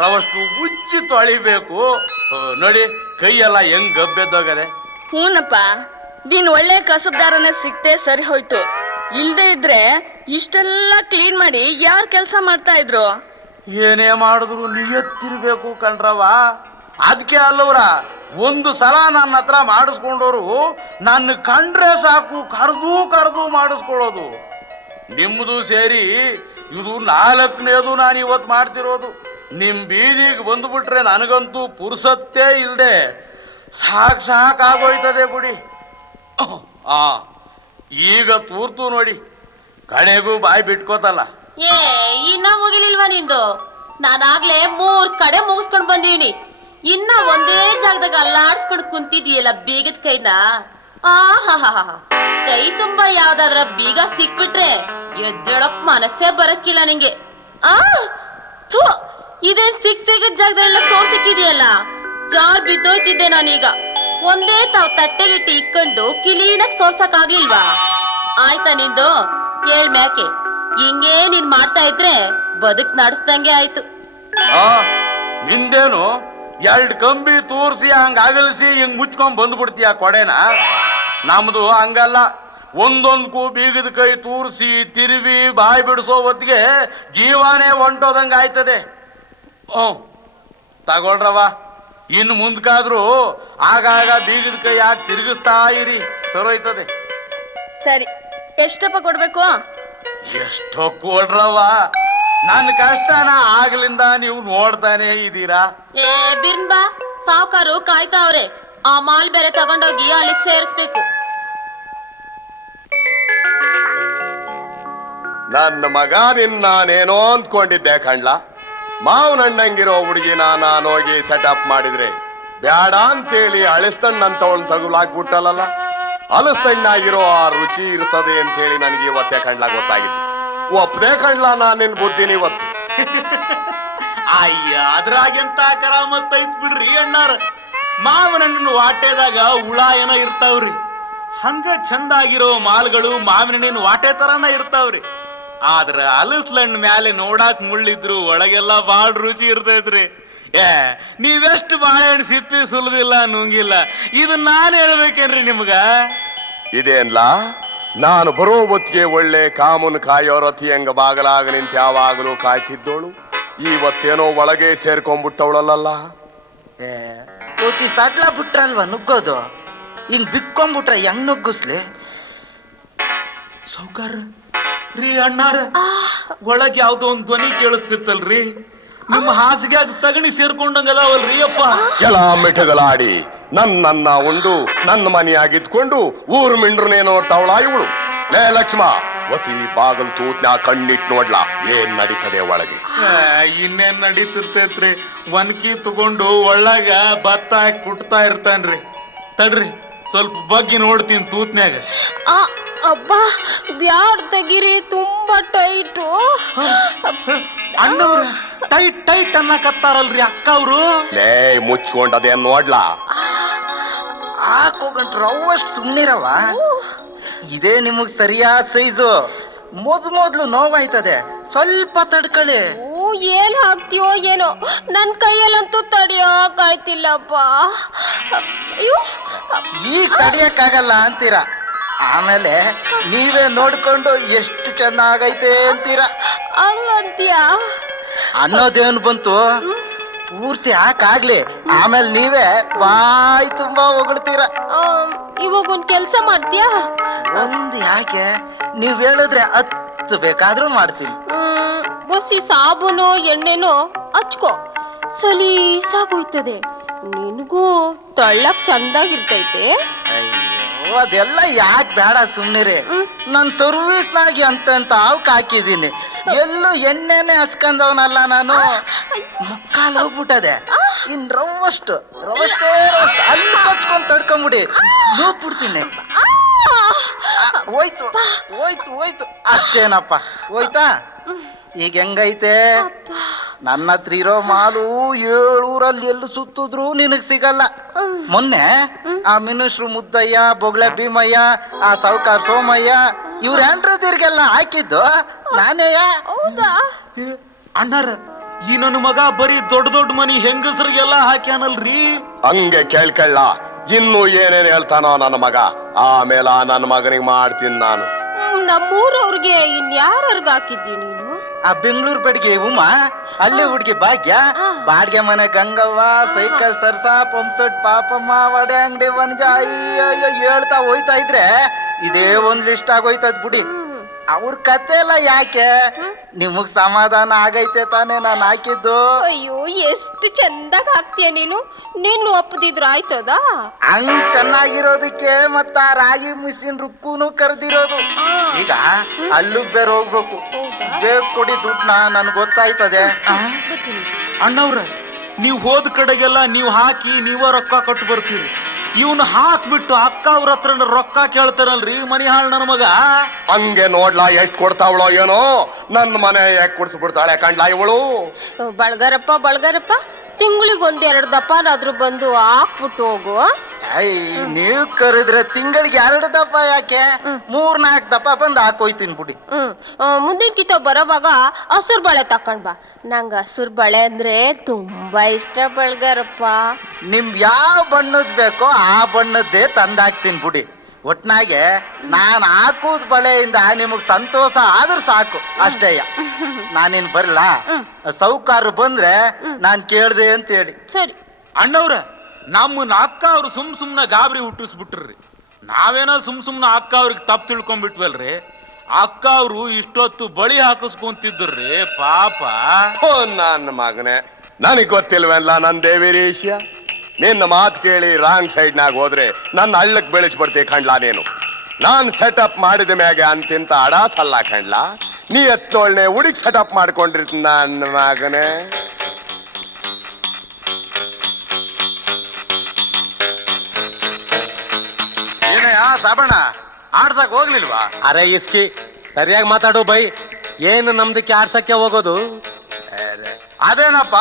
ನಾವಷ್ಟು ಉಚ್ಚಿ ತೊಳಿಬೇಕು ನೋಡಿ, ಕೈ ಎಲ್ಲ ಹೆಂಗ್ ಗಬ್ಬೆದ್ದೋಗದೆ. ಹೂನಪ್ಪ, ನೀನ್ ಒಳ್ಳೆ ಕಸಬ್ದಾರನೇ ಸಿಕ್ತೆ, ಸರಿ ಹೋಯ್ತು. ಇಲ್ದೇ ಇದ್ರೆ ಇಷ್ಟೆಲ್ಲ ಕ್ಲೀನ್ ಮಾಡಿ ಯಾರ್ ಕೆಲ್ಸ ಮಾಡ್ತಾ ಇದ್ರು? ಏನೇ ಮಾಡಿದ್ರು ನಿಯತ್ತಿರ್ಬೇಕು ಕಣ್ರವ. ಅದಕ್ಕೆ ಅಲ್ಲವ್ರ, ಒಂದು ಸಲ ನನ್ನ ಹತ್ರ ಮಾಡಿಸ್ಕೊಂಡವ್ರು ನನ್ನ ಕಂಡ್ರೆ ಸಾಕು ಕರೆದು ಮಾಡಿಸ್ಕೊಳ್ಳೋದು. ನಿಮ್ಮದು ಸೇರಿ ಇದು 4ನೇದು ನಾನು ಇವತ್ತು ಮಾಡ್ತಿರೋದು. ನಿಮ್ ಬೀದಿಗೆ ಬಂದ್ಬಿಟ್ರೆ ನನಗಂತೂ ಪುರ್ಸತ್ತೇ ಇಲ್ದೆ ಸಾಕಾಗೋಯ್ತದೆ ಬಿಡಿ. ಈಗ ತೂರ್ತು ನೋಡಿ, ಕಡೆಗೂ ಬಾಯಿ ಬಿಟ್ಕೋತಲ್ಲ. ಏ ಇನ್ನ ಮುಗಿಲಿಲ್ವಾ ನಿಂದು? ನಾನಾಗ್ಲೇ 3 ಕಡೆ ಮುಗಿಸ್ಕೊಂಡ್ ಬಂದೀನಿ. ಇನ್ನ ಒಂದೇ ಜಾಗದಾಗ ಅಲ್ಲಾಡ್ಸ್ಕೊಂಡ್ ಕುಂತಿದೀಯಲ್ಲ ಬೀಗದ ಕೈನ. ಕೈ ತುಂಬಾ ಯಾವ್ದಾದ್ರ ಬೀಗ ಸಿಕ್ಬಿಟ್ರೆ ಎದ್ದೇಳಕ್ ಮನಸ್ಸೇ ಬರಕ್ಕಿಲ್ಲ ನಿಂಗೆ. ಥೂ, ಇದೇನ್ ಸಿಗದ ಜಾಗದಲ್ಲೆಲ್ಲ ಸೋರ್ ಸಿಕ್ಕಿದೆಯಲ್ಲ, ಜಾರ್ ಬಿದ್ದೋಯ್ತಿದ್ದೆ ನಾನೀಗ. ಒಂದೇ ತಾವ್ ತಟ್ಟೆಗಿಟ್ಟು ಇಕ್ಕೊಂಡು ಕ್ಲೀನಾಗಿ ಸೋರ್ಸಕ್ ಆಗ್ಲಿಲ್ವಾ? ಆಯ್ತಾ ನಿಂದು? ಕೇಳ್ ಮ್ಯಾಕೆ ಹಿಂಗೇ ನೀನ್ ಮಾಡ್ತಾ ಇದ್ರೆ ಬದುಕ್ ನಡೆಸ್ದಂಗೆ ಆಯ್ತು. ನಿಂದೇನು 2 ಕಂಬಿ ತೂರ್ಸಿ ಹಂಗ ಅಗಲಿಸಿ ಹಿಂಗ್ ಮುಚ್ಕೊಂಡ್ ಬಂದ್ಬಿಡ್ತೀಯ ಕೊಡೆನ? ನಮ್ದು ಹಂಗಲ್ಲ, ಒಂದೊಂದ್ಗೂ ಬೀಗದ ಕೈ ತೂರ್ಸಿ ತಿರುವಿ ಬಾಯಿ ಬಿಡಿಸೋ ಹೊತ್ತಿಗೆ ಜೀವಾನೇ ಹೊಂಟೋದಂಗ ಆಯ್ತದೆ. ತಗೊಳ್ರವ, ಇನ್ನು ಮುಂದಕ್ಕಾದ್ರೂ ಆಗಾಗ ಬೀಗದ ಕೈ ಯಾಕೆ ತಿರುಗಿಸ್ತಾ ಇರಿ, ಸರೋಯ್ತದೆ. ಸರಿ, ಎಷ್ಟಪ್ಪ ಕೊಡ್ಬೇಕು? ಎಷ್ಟೋ ಕೊಡ್ರವ, ನನ್ನ ಕಷ್ಟನ ಆಗ್ಲಿಂದ ನೀವು ನೋಡ್ತಾನೆ ಇದ್ದೀರಾ. ಏ ಬಿರ್ನ್ಬಾ, ಸಾವುಕಾರು ಕಾಯ್ತಾವ್ರೆ. ಆ ಮಾಲ್ ಬೇರೆ ತಗೊಂಡೋಗಿ ಅಲ್ಲಿಗೆ ಸೇರಿಸ್ಬೇಕು. ನನ್ನ ಮಗ ನಾನೇನೋ ಅಂದ್ಕೊಂಡಿದ್ದೆ ಕಣ್ಲ. ಮಾವನಣ್ಣಂಗಿರೋ ಹುಡುಗಿನ ನಾನೋಗಿ ಸೆಟಪ್ ಮಾಡಿದ್ರೆ ಬ್ಯಾಡ ಅಂತೇಳಿ ಅಳಿಸ್ತಣ್ಣಂತವಳನ್ನ ತಗುಲಾಕ್ಬಿಟ್ಟಲ್ಲ. ಹಲಸಣ್ಣಾಗಿರೋ ಆ ರುಚಿ ಇರ್ತದೆ ಅಂತೇಳಿ ನನಗೆ ಇವತ್ತೇ ಕಣ್ಲ ಗೊತ್ತಾಗಿತ್ತು. ಒಪ್ಪದೆ ಕಣ್ಲ ನಾನು ನಿನ್ ಬುದ್ಧಿನಿ ಇವತ್ತು. ಅಯ್ಯ, ಅದ್ರಾಗೆಂತ ಕರಾಮತ್ ಐತ್ ಬಿಡ್ರಿ ಅಣ್ಣಾರ. ಮಾವಿನಣ್ಣನ ವಾಟೆದಾಗ ಹುಳ ಏನೋ ಇರ್ತಾವ್ರಿ, ಹಂಗ ಚಂದಾಗಿರೋ ಮಾಲ್ಗಳು ಮಾವಿನಣ್ಣಿನ ವಾಟೆ ತರಾನ ಇರ್ತಾವ್ರಿ. ಆದ್ರ ಹಲಸ್ಲಣ್ಣ ಮ್ಯಾಲೆ ನೋಡಾಕ್ ಮುಳ್ಳಿದ್ರು ಒಳಗೆಲ್ಲ ಬಾಳ್ ರುಚಿ ಇರ್ತೈತ್ರಿ. ನೀವೆಷ್ಟು ಬಾಳೆಹಣ್ಣು ಸಿಪ್ಪಿ ಸುಲಿದಿಲ್ಲ ನುಂಗಿಲ್ಲ, ಇದನ್ನ ನಾನು ಹೇಳ್ಬೇಕೇನ್ರಿ ನಿಮ್ಗ? ಇದೇನ್ಲ, ನಾನು ಬರೋ ಹೊತ್ತಿಗೆ ಒಳ್ಳೆ ಕಾಮನ್ ಕಾಯೋ ರತಿ ಹೆಂಗ ಬಾಗಲಾಗ ನಿಂತ ಯಾವಾಗಲೂ ಕಾಯ್ತಿದ್ದೋಳು, ಇವತ್ತೇನೋ ಒಳಗೆ ಸೇರ್ಕೊಂಡ್ಬಿಟ್ಟವಳಲ್ಲ. ಓಸಿ ಸಾಕ್ಲಾ ಬಿಟ್ರಲ್ವಾ ನುಗ್ಗೋದು? ಹಿಂಗ್ ಬಿಕ್ಕೊಂಡ್ಬಿಟ್ರೆ ಹೆಂಗ್ ನುಗ್ಗಿಸ್ಲಿ? ಸೌಕಾರ ರೀ ಅಣ್ಣಾರ, ಒಳಗೆ ಯಾವ್ದೋ ಒಂದ್ ಧ್ವನಿ ಕೇಳಿಸ್ತಿತ್ತಲ್ರಿ, ನಿಮ್ಮ ಹಾಸಿಗೆ ತಗಣಿ ಸೇರ್ಕೊಂಡಂಗದಾವಲ್ರಿ ಅಪ್ಪ. ಕೆಲ ಮಿಠಗಳಾಡಿ ನನ್ನ ಉಂಡು ನನ್ನ ಮನೆಯಾಗಿದ್ಕೊಂಡು ಊರು ಮಿಂಡ್ರನೇ ನೋಡ್ತಾವಳ ಇವಳು. ಲೇ ಲಕ್ಷ್ಮ, ವಸಿ ಬಾಗಲ್ ತೂತ್ನ ಕಣ್ಣಿಟ್ ನೋಡ್ಲಾ ಏನ್ ನಡೀತದೆ ಒಳಗೆ. ಇನ್ನೇನ್ ನಡೀತಿರ್ತೈತ್ರಿ, ಒನ್ಕಿ ತಗೊಂಡು ಒಳಗ ಭತ್ತ ಹಾಕಿ ಕುಟ್ತಾ ಇರ್ತಾನ್ರಿ. ತಡ್ರಿ, ಸ್ವಲ್ಪ ಬಗ್ಗಿ ನೋಡ್ತೀನಿ ತೂತ್ನ್ಯಾಗ. ಅಬ್ಬಾ, ಬ್ಯಾಡ್ ತೆಗಿರಿ, ತುಂಬಾ ಟೈಟು. ಅಣ್ಣವ್ರ ಟೈಟ್ ಟೈಟ್ ಅನ್ನಕತ್ತಾರಲ್ರಿ ಅಕ್ಕ ಅವ್ರು. ಲೇ ಮುಚ್ಕೊಂಡದೇನ್ ನೋಡ್ಲಾ? ಹಾಕೋಗಂಟ್ರು ಅವಷ್ಟು ಸುಮ್ನಿರವ. ಇದೇ ನಿಮಗ್ ಸರಿಯಾದ ಸೈಜು. ಮೊದ್ಲು ನೋವಾಯ್ತದೆ, ಸ್ವಲ್ಪ ತಡ್ಕೊಳ್ಳಿ. ಏನ್ ಹಾಕ್ತೀವೋ ಏನೋ, ನನ್ ಕೈಯಲ್ಲಂತೂ ತಡಿಯೋಕಾಯ್ತಿಲ್ಲಪ್ಪ. ಅಯ್ಯೋ, ಈಗ ತಡಿಯಕ್ಕಾಗಲ್ಲ ಅಂತೀರಾ, ಆಮೇಲೆ ನೀವೇ ನೋಡ್ಕೊಂಡು ಎಷ್ಟು ಚೆನ್ನಾಗೈತೆ ಅಂತೀರಾ. ಹಂಗಂತೀಯ? ಅನ್ನೋದೇನು ಬಂತು, ಪೂರ್ತಿ ಹಾಕಾಗ್ಲಿ, ಆಮೇಲೆ ನೀವೇ ಬಾಯಿ ತುಂಬಾ ಹೊಗಳ್ತೀರ. ಇವಾಗ ಒಂದ್ ಕೆಲ್ಸ ಮಾಡ್ತೀಯಾ? ಒಂದ್ ಯಾಕೆ, ನೀವ್ ಹೇಳಿದ್ರೆ 10 ಬೇಕಾದ್ರೂ ಮಾಡ್ತೀನಿ. ಬಸ್ಸಿ ಸಾಬೂನು ಎಣ್ಣೆನೋ ಹಚ್ಕೋ, ಸಲೀಸಾಗೋಯ್ತದೆ. ನಿನಗೂ ತಳ್ಳಕ್ ಚಂದಾಗಿರ್ತೈತೆ. ಅಯ್ಯೋ ಅದೆಲ್ಲ ಯಾಕೆ ಬೇಡ ಸುಮ್ನಿರಿ. ನನ್ ಸರ್ವಿಸ್ನಾಗಿ ಅಂತ ಅವಕ್ ಹಾಕಿದೀನಿ. ಎಲ್ಲೂ ಎಣ್ಣೆನೆ ಹಸ್ಕೊಂಡವನಲ್ಲ ನಾನು. ಮುಕ್ಕಾಲ್ ಹೋಗ್ಬಿಟ್ಟದೆ. ಇನ್ ರವಷ್ಟು ರವಷ್ಟೇ ರವಷ್ಟು ಅಲ್ಲಿ ಹಚ್ಕೊಂಡ್ ತಡ್ಕೊಂಬಿಡಿ ನೋಡ್ಬಿಡ್ತೀನಿ. ಹೋಯ್ತು ಹೋಯ್ತು ಹೋಯ್ತು ಅಷ್ಟೇನಪ್ಪ, ಹೋಯ್ತಾ? ಈಗ ಹೆಂಗೈತೆ? ನನ್ನ ಹತ್ರ ಇರೋ ಮಾಲು 7 ಊರಲ್ಲಿ ಎಲ್ಲೂ ಸುತ್ತಿದ್ರು ನಿನಗ್ ಸಿಗಲ್ಲ. ಮೊನ್ನೆ ಆ ಮಿನಿಸ್ಟ್ರು ಮುದ್ದಯ್ಯ, ಬೊಗ್ಳೆ ಭೀಮಯ್ಯ, ಆ ಸಾವುಕಾರ ಸೋಮಯ್ಯ ಇವ್ರೆಲ್ರದಿರ್ಗೆಲ್ಲ ಹಾಕಿದ್ದು ನಾನೇಯ. ಅಣ್ಣಾರ, ಈ ನನ್ನ ಮಗ ಬರೀ ದೊಡ್ಡ ದೊಡ್ಡ ಮನಿ ಹೆಂಗಸರಿಗೆಲ್ಲ ಹಾಕ್ಯಾನಲ್ರಿ. ಹಂಗೆ ಕೇಳ್ಕೊಳ್ಳ, ಇನ್ನು ಏನೇನ್ ಹೇಳ್ತಾನೋ ನನ್ನ ಮಗ. ಆಮೇಲೆ ನನ್ನ ಮಗನಿಗೆ ಮಾಡ್ತೀನಿ ನಾನು. ನಮ್ಮೂರವ್ರಿಗೆ ಇನ್ಯಾರ್ಗ ಹಾಕಿದ್ದಿ ನೀನು? ಆ ಬೆಂಗಳೂರು ಬಡ್ಗೆ ಉಮಾ, ಹಳ್ಳಿ ಹುಡ್ಗಿ ಭಾಗ್ಯ, ಬಾಡ್ಗೆ ಮನೆ ಗಂಗವ್ವ, ಸೈಕಲ್ ಸರ್ಸ, ಪಂಪ್ಸೆಟ್ ಪಾಪಮ್ಮ, ವಡೆ ಅಂಗಡಿ ವನ್ಗ, ಅಯ್ಯಯ್ಯೋ ಹೇಳ್ತಾ ಹೋಯ್ತಾ ಇದ್ರೆ ಇದೇ ಒಂದ್ ಲಿಸ್ಟ್ ಆಗೋಯ್ತದ್ ಬಿಡಿ. ಅವ್ರ ಕತೆ ಎಲ್ಲ ಯಾಕೆ? ನಿಮಗ್ ಸಮಾಧಾನ ಆಗೈತೆ ತಾನೇ ನಾನು ಹಾಕಿದ್ದು? ಅಯ್ಯೋ, ಎಷ್ಟು ಚಂದಾಗ ಹಾಕ್ತೀಯ ನೀನು. ನೀನು ಒಪ್ಪದಿದ್ರ ಆಯ್ತದ? ಹಂಗ್ ಚೆನ್ನಾಗಿರೋದಕ್ಕೆ ಮತ್ತ ಆ ರಾಗಿ ಮಿಷಿನ್ ರುಕ್ಕೂನು ಕರೆದಿರೋದು. ಈಗ ಅಲ್ಲಿಗ್ ಬೇರೆ ಹೋಗ್ಬೇಕು. ಬೇಗ ಕೊಡಿ ದುಡ್ಡನ್ನ, ನನ್ಗೆ ಗೊತ್ತಾಯ್ತದೆ. ಅಣ್ಣವ್ರ, ನೀವು ಹೋದ ಕಡೆಗೆಲ್ಲ ನೀವು ಹಾಕಿ ನೀವ ರೊಕ್ಕ ಕೊಟ್ಟು ಬರ್ತೀರಿ. ಇವನು ಹಾಕ್ಬಿಟ್ಟು ಅಕ್ಕ ಅವ್ರ ಹತ್ರ ರೊಕ್ಕ ಕೇಳ್ತಾರಲ್ರಿ ಮನಿ ಹಾಳು ನನ್ನ ಮಗ. ಹಂಗೆ ನೋಡ್ಲಾ ಎಷ್ಟ್ ಕೊಡ್ತಾವಳೋ ಏನೋ. ನನ್ನ ಮನೆ ಯಾಕೆ ಕುಡ್ಸ್ಬಿಡ್ತಾಳೆ ಕಂಡ್ಲಾ ಇವಳು. ಬಳಗಾರಪ್ಪ, ತಿಂಗಳಿಗೆ 1-2 ದಪ್ಪನಾದ್ರೂ ಬಂದು ಹಾಕ್ಬಿಟ್ಟು ಹೋಗು. ನೀವ್ ಕರೆದ್ರೆ ತಿಂಗಳಿಗೆ 2 ದಪ್ಪ ಯಾಕೆ? 3-4 ದಪ್ಪ ಬಂದು ಹಾಕೋಯ್ತೀನಿ ಬಿಡಿ. ಮುಂದಿನ ಕಿತ್ತ ಬರೋವಾಗ ಹಸುರು ಬಳೆ ತಕೊಂಡ್ ಬಾ. ನಂಗ ಹಸುರು ಬಳೆ ಅಂದ್ರೆ ತುಂಬಾ ಇಷ್ಟ ಬಳಗಾರಪ್ಪ. ನಿಮ್ ಯಾವ ಬಣ್ಣದ್ ಬೇಕೋ ಆ ಬಣ್ಣದ್ದೇ ತಂದಾಕ್ತೀನಿ ಬಿಡಿ. ಒಟ್ನಾಗೆ ನಾನ್ ಹಾಕೋದ್ ಬಳೆಯಿಂದ ನಿಮಗ್ ಸಂತೋಷ ಆದ್ರೂ ಸಾಕು ಅಷ್ಟೇಯ. ನಾನಿನ್ ಬರ್ಲಾ? ಸೌಕಾರು ಬಂದ್ರೆ ನಾನ್ ಕೇಳ್ದೆ ಅಂತ ಹೇಳಿ. ಸರಿ. ಅಣ್ಣವ್ರ, ನಮ್ಮನ್ನ ಅಕ್ಕ ಅವ್ರು ಸುಮ್ನ ಗಾಬರಿ ಹುಟ್ಟಿಸ್ಬಿಟ್ರಿ. ನಾವೇನೋ ಸುಮ್ನ ಅಕ್ಕ ಅವ್ರಿಗೆ ತಪ್ಪು ತಿಳ್ಕೊಂಡ್ಬಿಟ್ವಲ್ರಿ. ಅಕ್ಕ ಅವ್ರು ಇಷ್ಟೊತ್ತು ಬಳಿ ಹಾಕಿಸ್ಕೊಂತಿದ್ರಿ ಪಾಪ. ನನ್ನ ಮಗನೇ, ನನಗ್ ಗೊತ್ತಿಲ್ವಲ್ಲ ನನ್ ದೇವಿರೀಶ. ನಿನ್ನ ಮಾತು ಕೇಳಿ ರಾಂಗ್ ಸೈಡ್ನಾಗ ಹೋದ್ರೆ ನನ್ನ ಹಳ್ಳಕ್ ಬೆಳೆಸ್ಬಿಡ್ತೀವಿ ಕಂಡ್ಲಾ ನೀನು. ನಾನ್ ಸೆಟಪ್ ಮಾಡಿದ ಮ್ಯಾಗೆ ಅಂತಿಂತ ಅಡಾಸಲ್ಲ ಕಂಡ್ಲಾ. ನೀ ಎತ್ತೋಳ್ನೆ ಹುಡುಗಿ ಸೆಟಪ್ ಮಾಡ್ಕೊಂಡಿರ್ತೀನಿ ನನ್ನ ಮಗನೇ. ಏನಯ್ಯ ಸಾಬಣ್ಣ, ಆಡ್ಸಕ್ ಹೋಗ್ಲಿಲ್ವಾ? ಅರೆ ಇಸ್ಕಿ, ಸರಿಯಾಗಿ ಮಾತಾಡು ಬೈ. ಏನು ನಮ್ದಕ್ಕೆ ಆಡ್ಸಕ್ಕೆ ಹೋಗೋದು? ಅದೇನಪ್ಪ,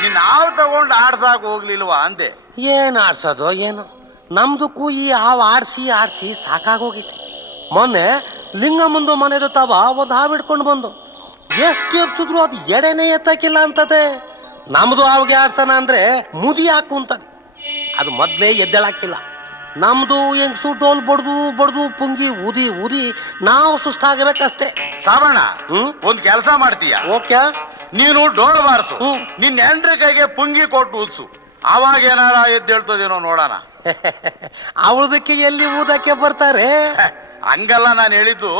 ನೀನ್ ನಾವ್ ತಗೊಂಡ್ ಆಡ್ಸಕ್ ಹೋಗ್ಲಿಲ್ವಾ ಅಂದೆ. ಏನ್ ಆಡ್ಸೋದು ಏನು? ನಮ್ದಕ್ಕೂ ಈ ಹಾವು ಆಡ್ಸಿ ಸಾಕಾಗೋಗೈತಿ. ಮೊನ್ನೆ ಲಿಂಗಮ್ಮಂದು ಮನೆದು ತವ ಒಂದು ಹಾವು ಹಿಡ್ಕೊಂಡು ಬಂದು ಎಷ್ಟು ಎಪ್ಸಿದ್ರು ಅದು ಎಡೆನೇ ಎತ್ತಕ್ಕಿಲ್ಲ ಅಂತದೆ. ನಮ್ದು ಹಾವಿಗೆ ಆಡ್ಸೋಣ ಅಂದ್ರೆ ಮುದಿ ಹಾಕುಂತದೆ. ಅದು ಮೊದ್ಲೇ ಎದ್ದೇಳಾಕಿಲ್ಲ. ನಮ್ದು ಹೆಂಗ್ಸು ಡೋಲ್ ಬಡ್ದು ಪುಂಗಿ ಊದಿ ನಾವು ಸುಸ್ತಾಗಬೇಕಷ್ಟೇ. ಸಾಬಣ್ಣ, ಹ್ಮ್? ಒಂದ್ ಕೆಲಸ ಮಾಡ್ತೀಯ? ಓಕೆ. ನೀನು ಡೋಲ್ ಬಾರ್ಸು, ಹ್ಮ್. ನಿನ್ ಹೆಂಡ್ರ ಕೈಗೆ ಪುಂಗಿ ಕೊಟ್ಟು ಉತ್ಸು. ಅವಾಗ ಏನಾರ ಎದ್ದೇಳ್ತದೇನೋ ನೋಡೋಣ. ಅವಳದಕ್ಕೆ ಎಲ್ಲಿ ಊದಕ್ಕೆ ಬರ್ತಾರೆ? ಹಂಗಲ್ಲ ನಾನು ಹೇಳಿದ್ದು.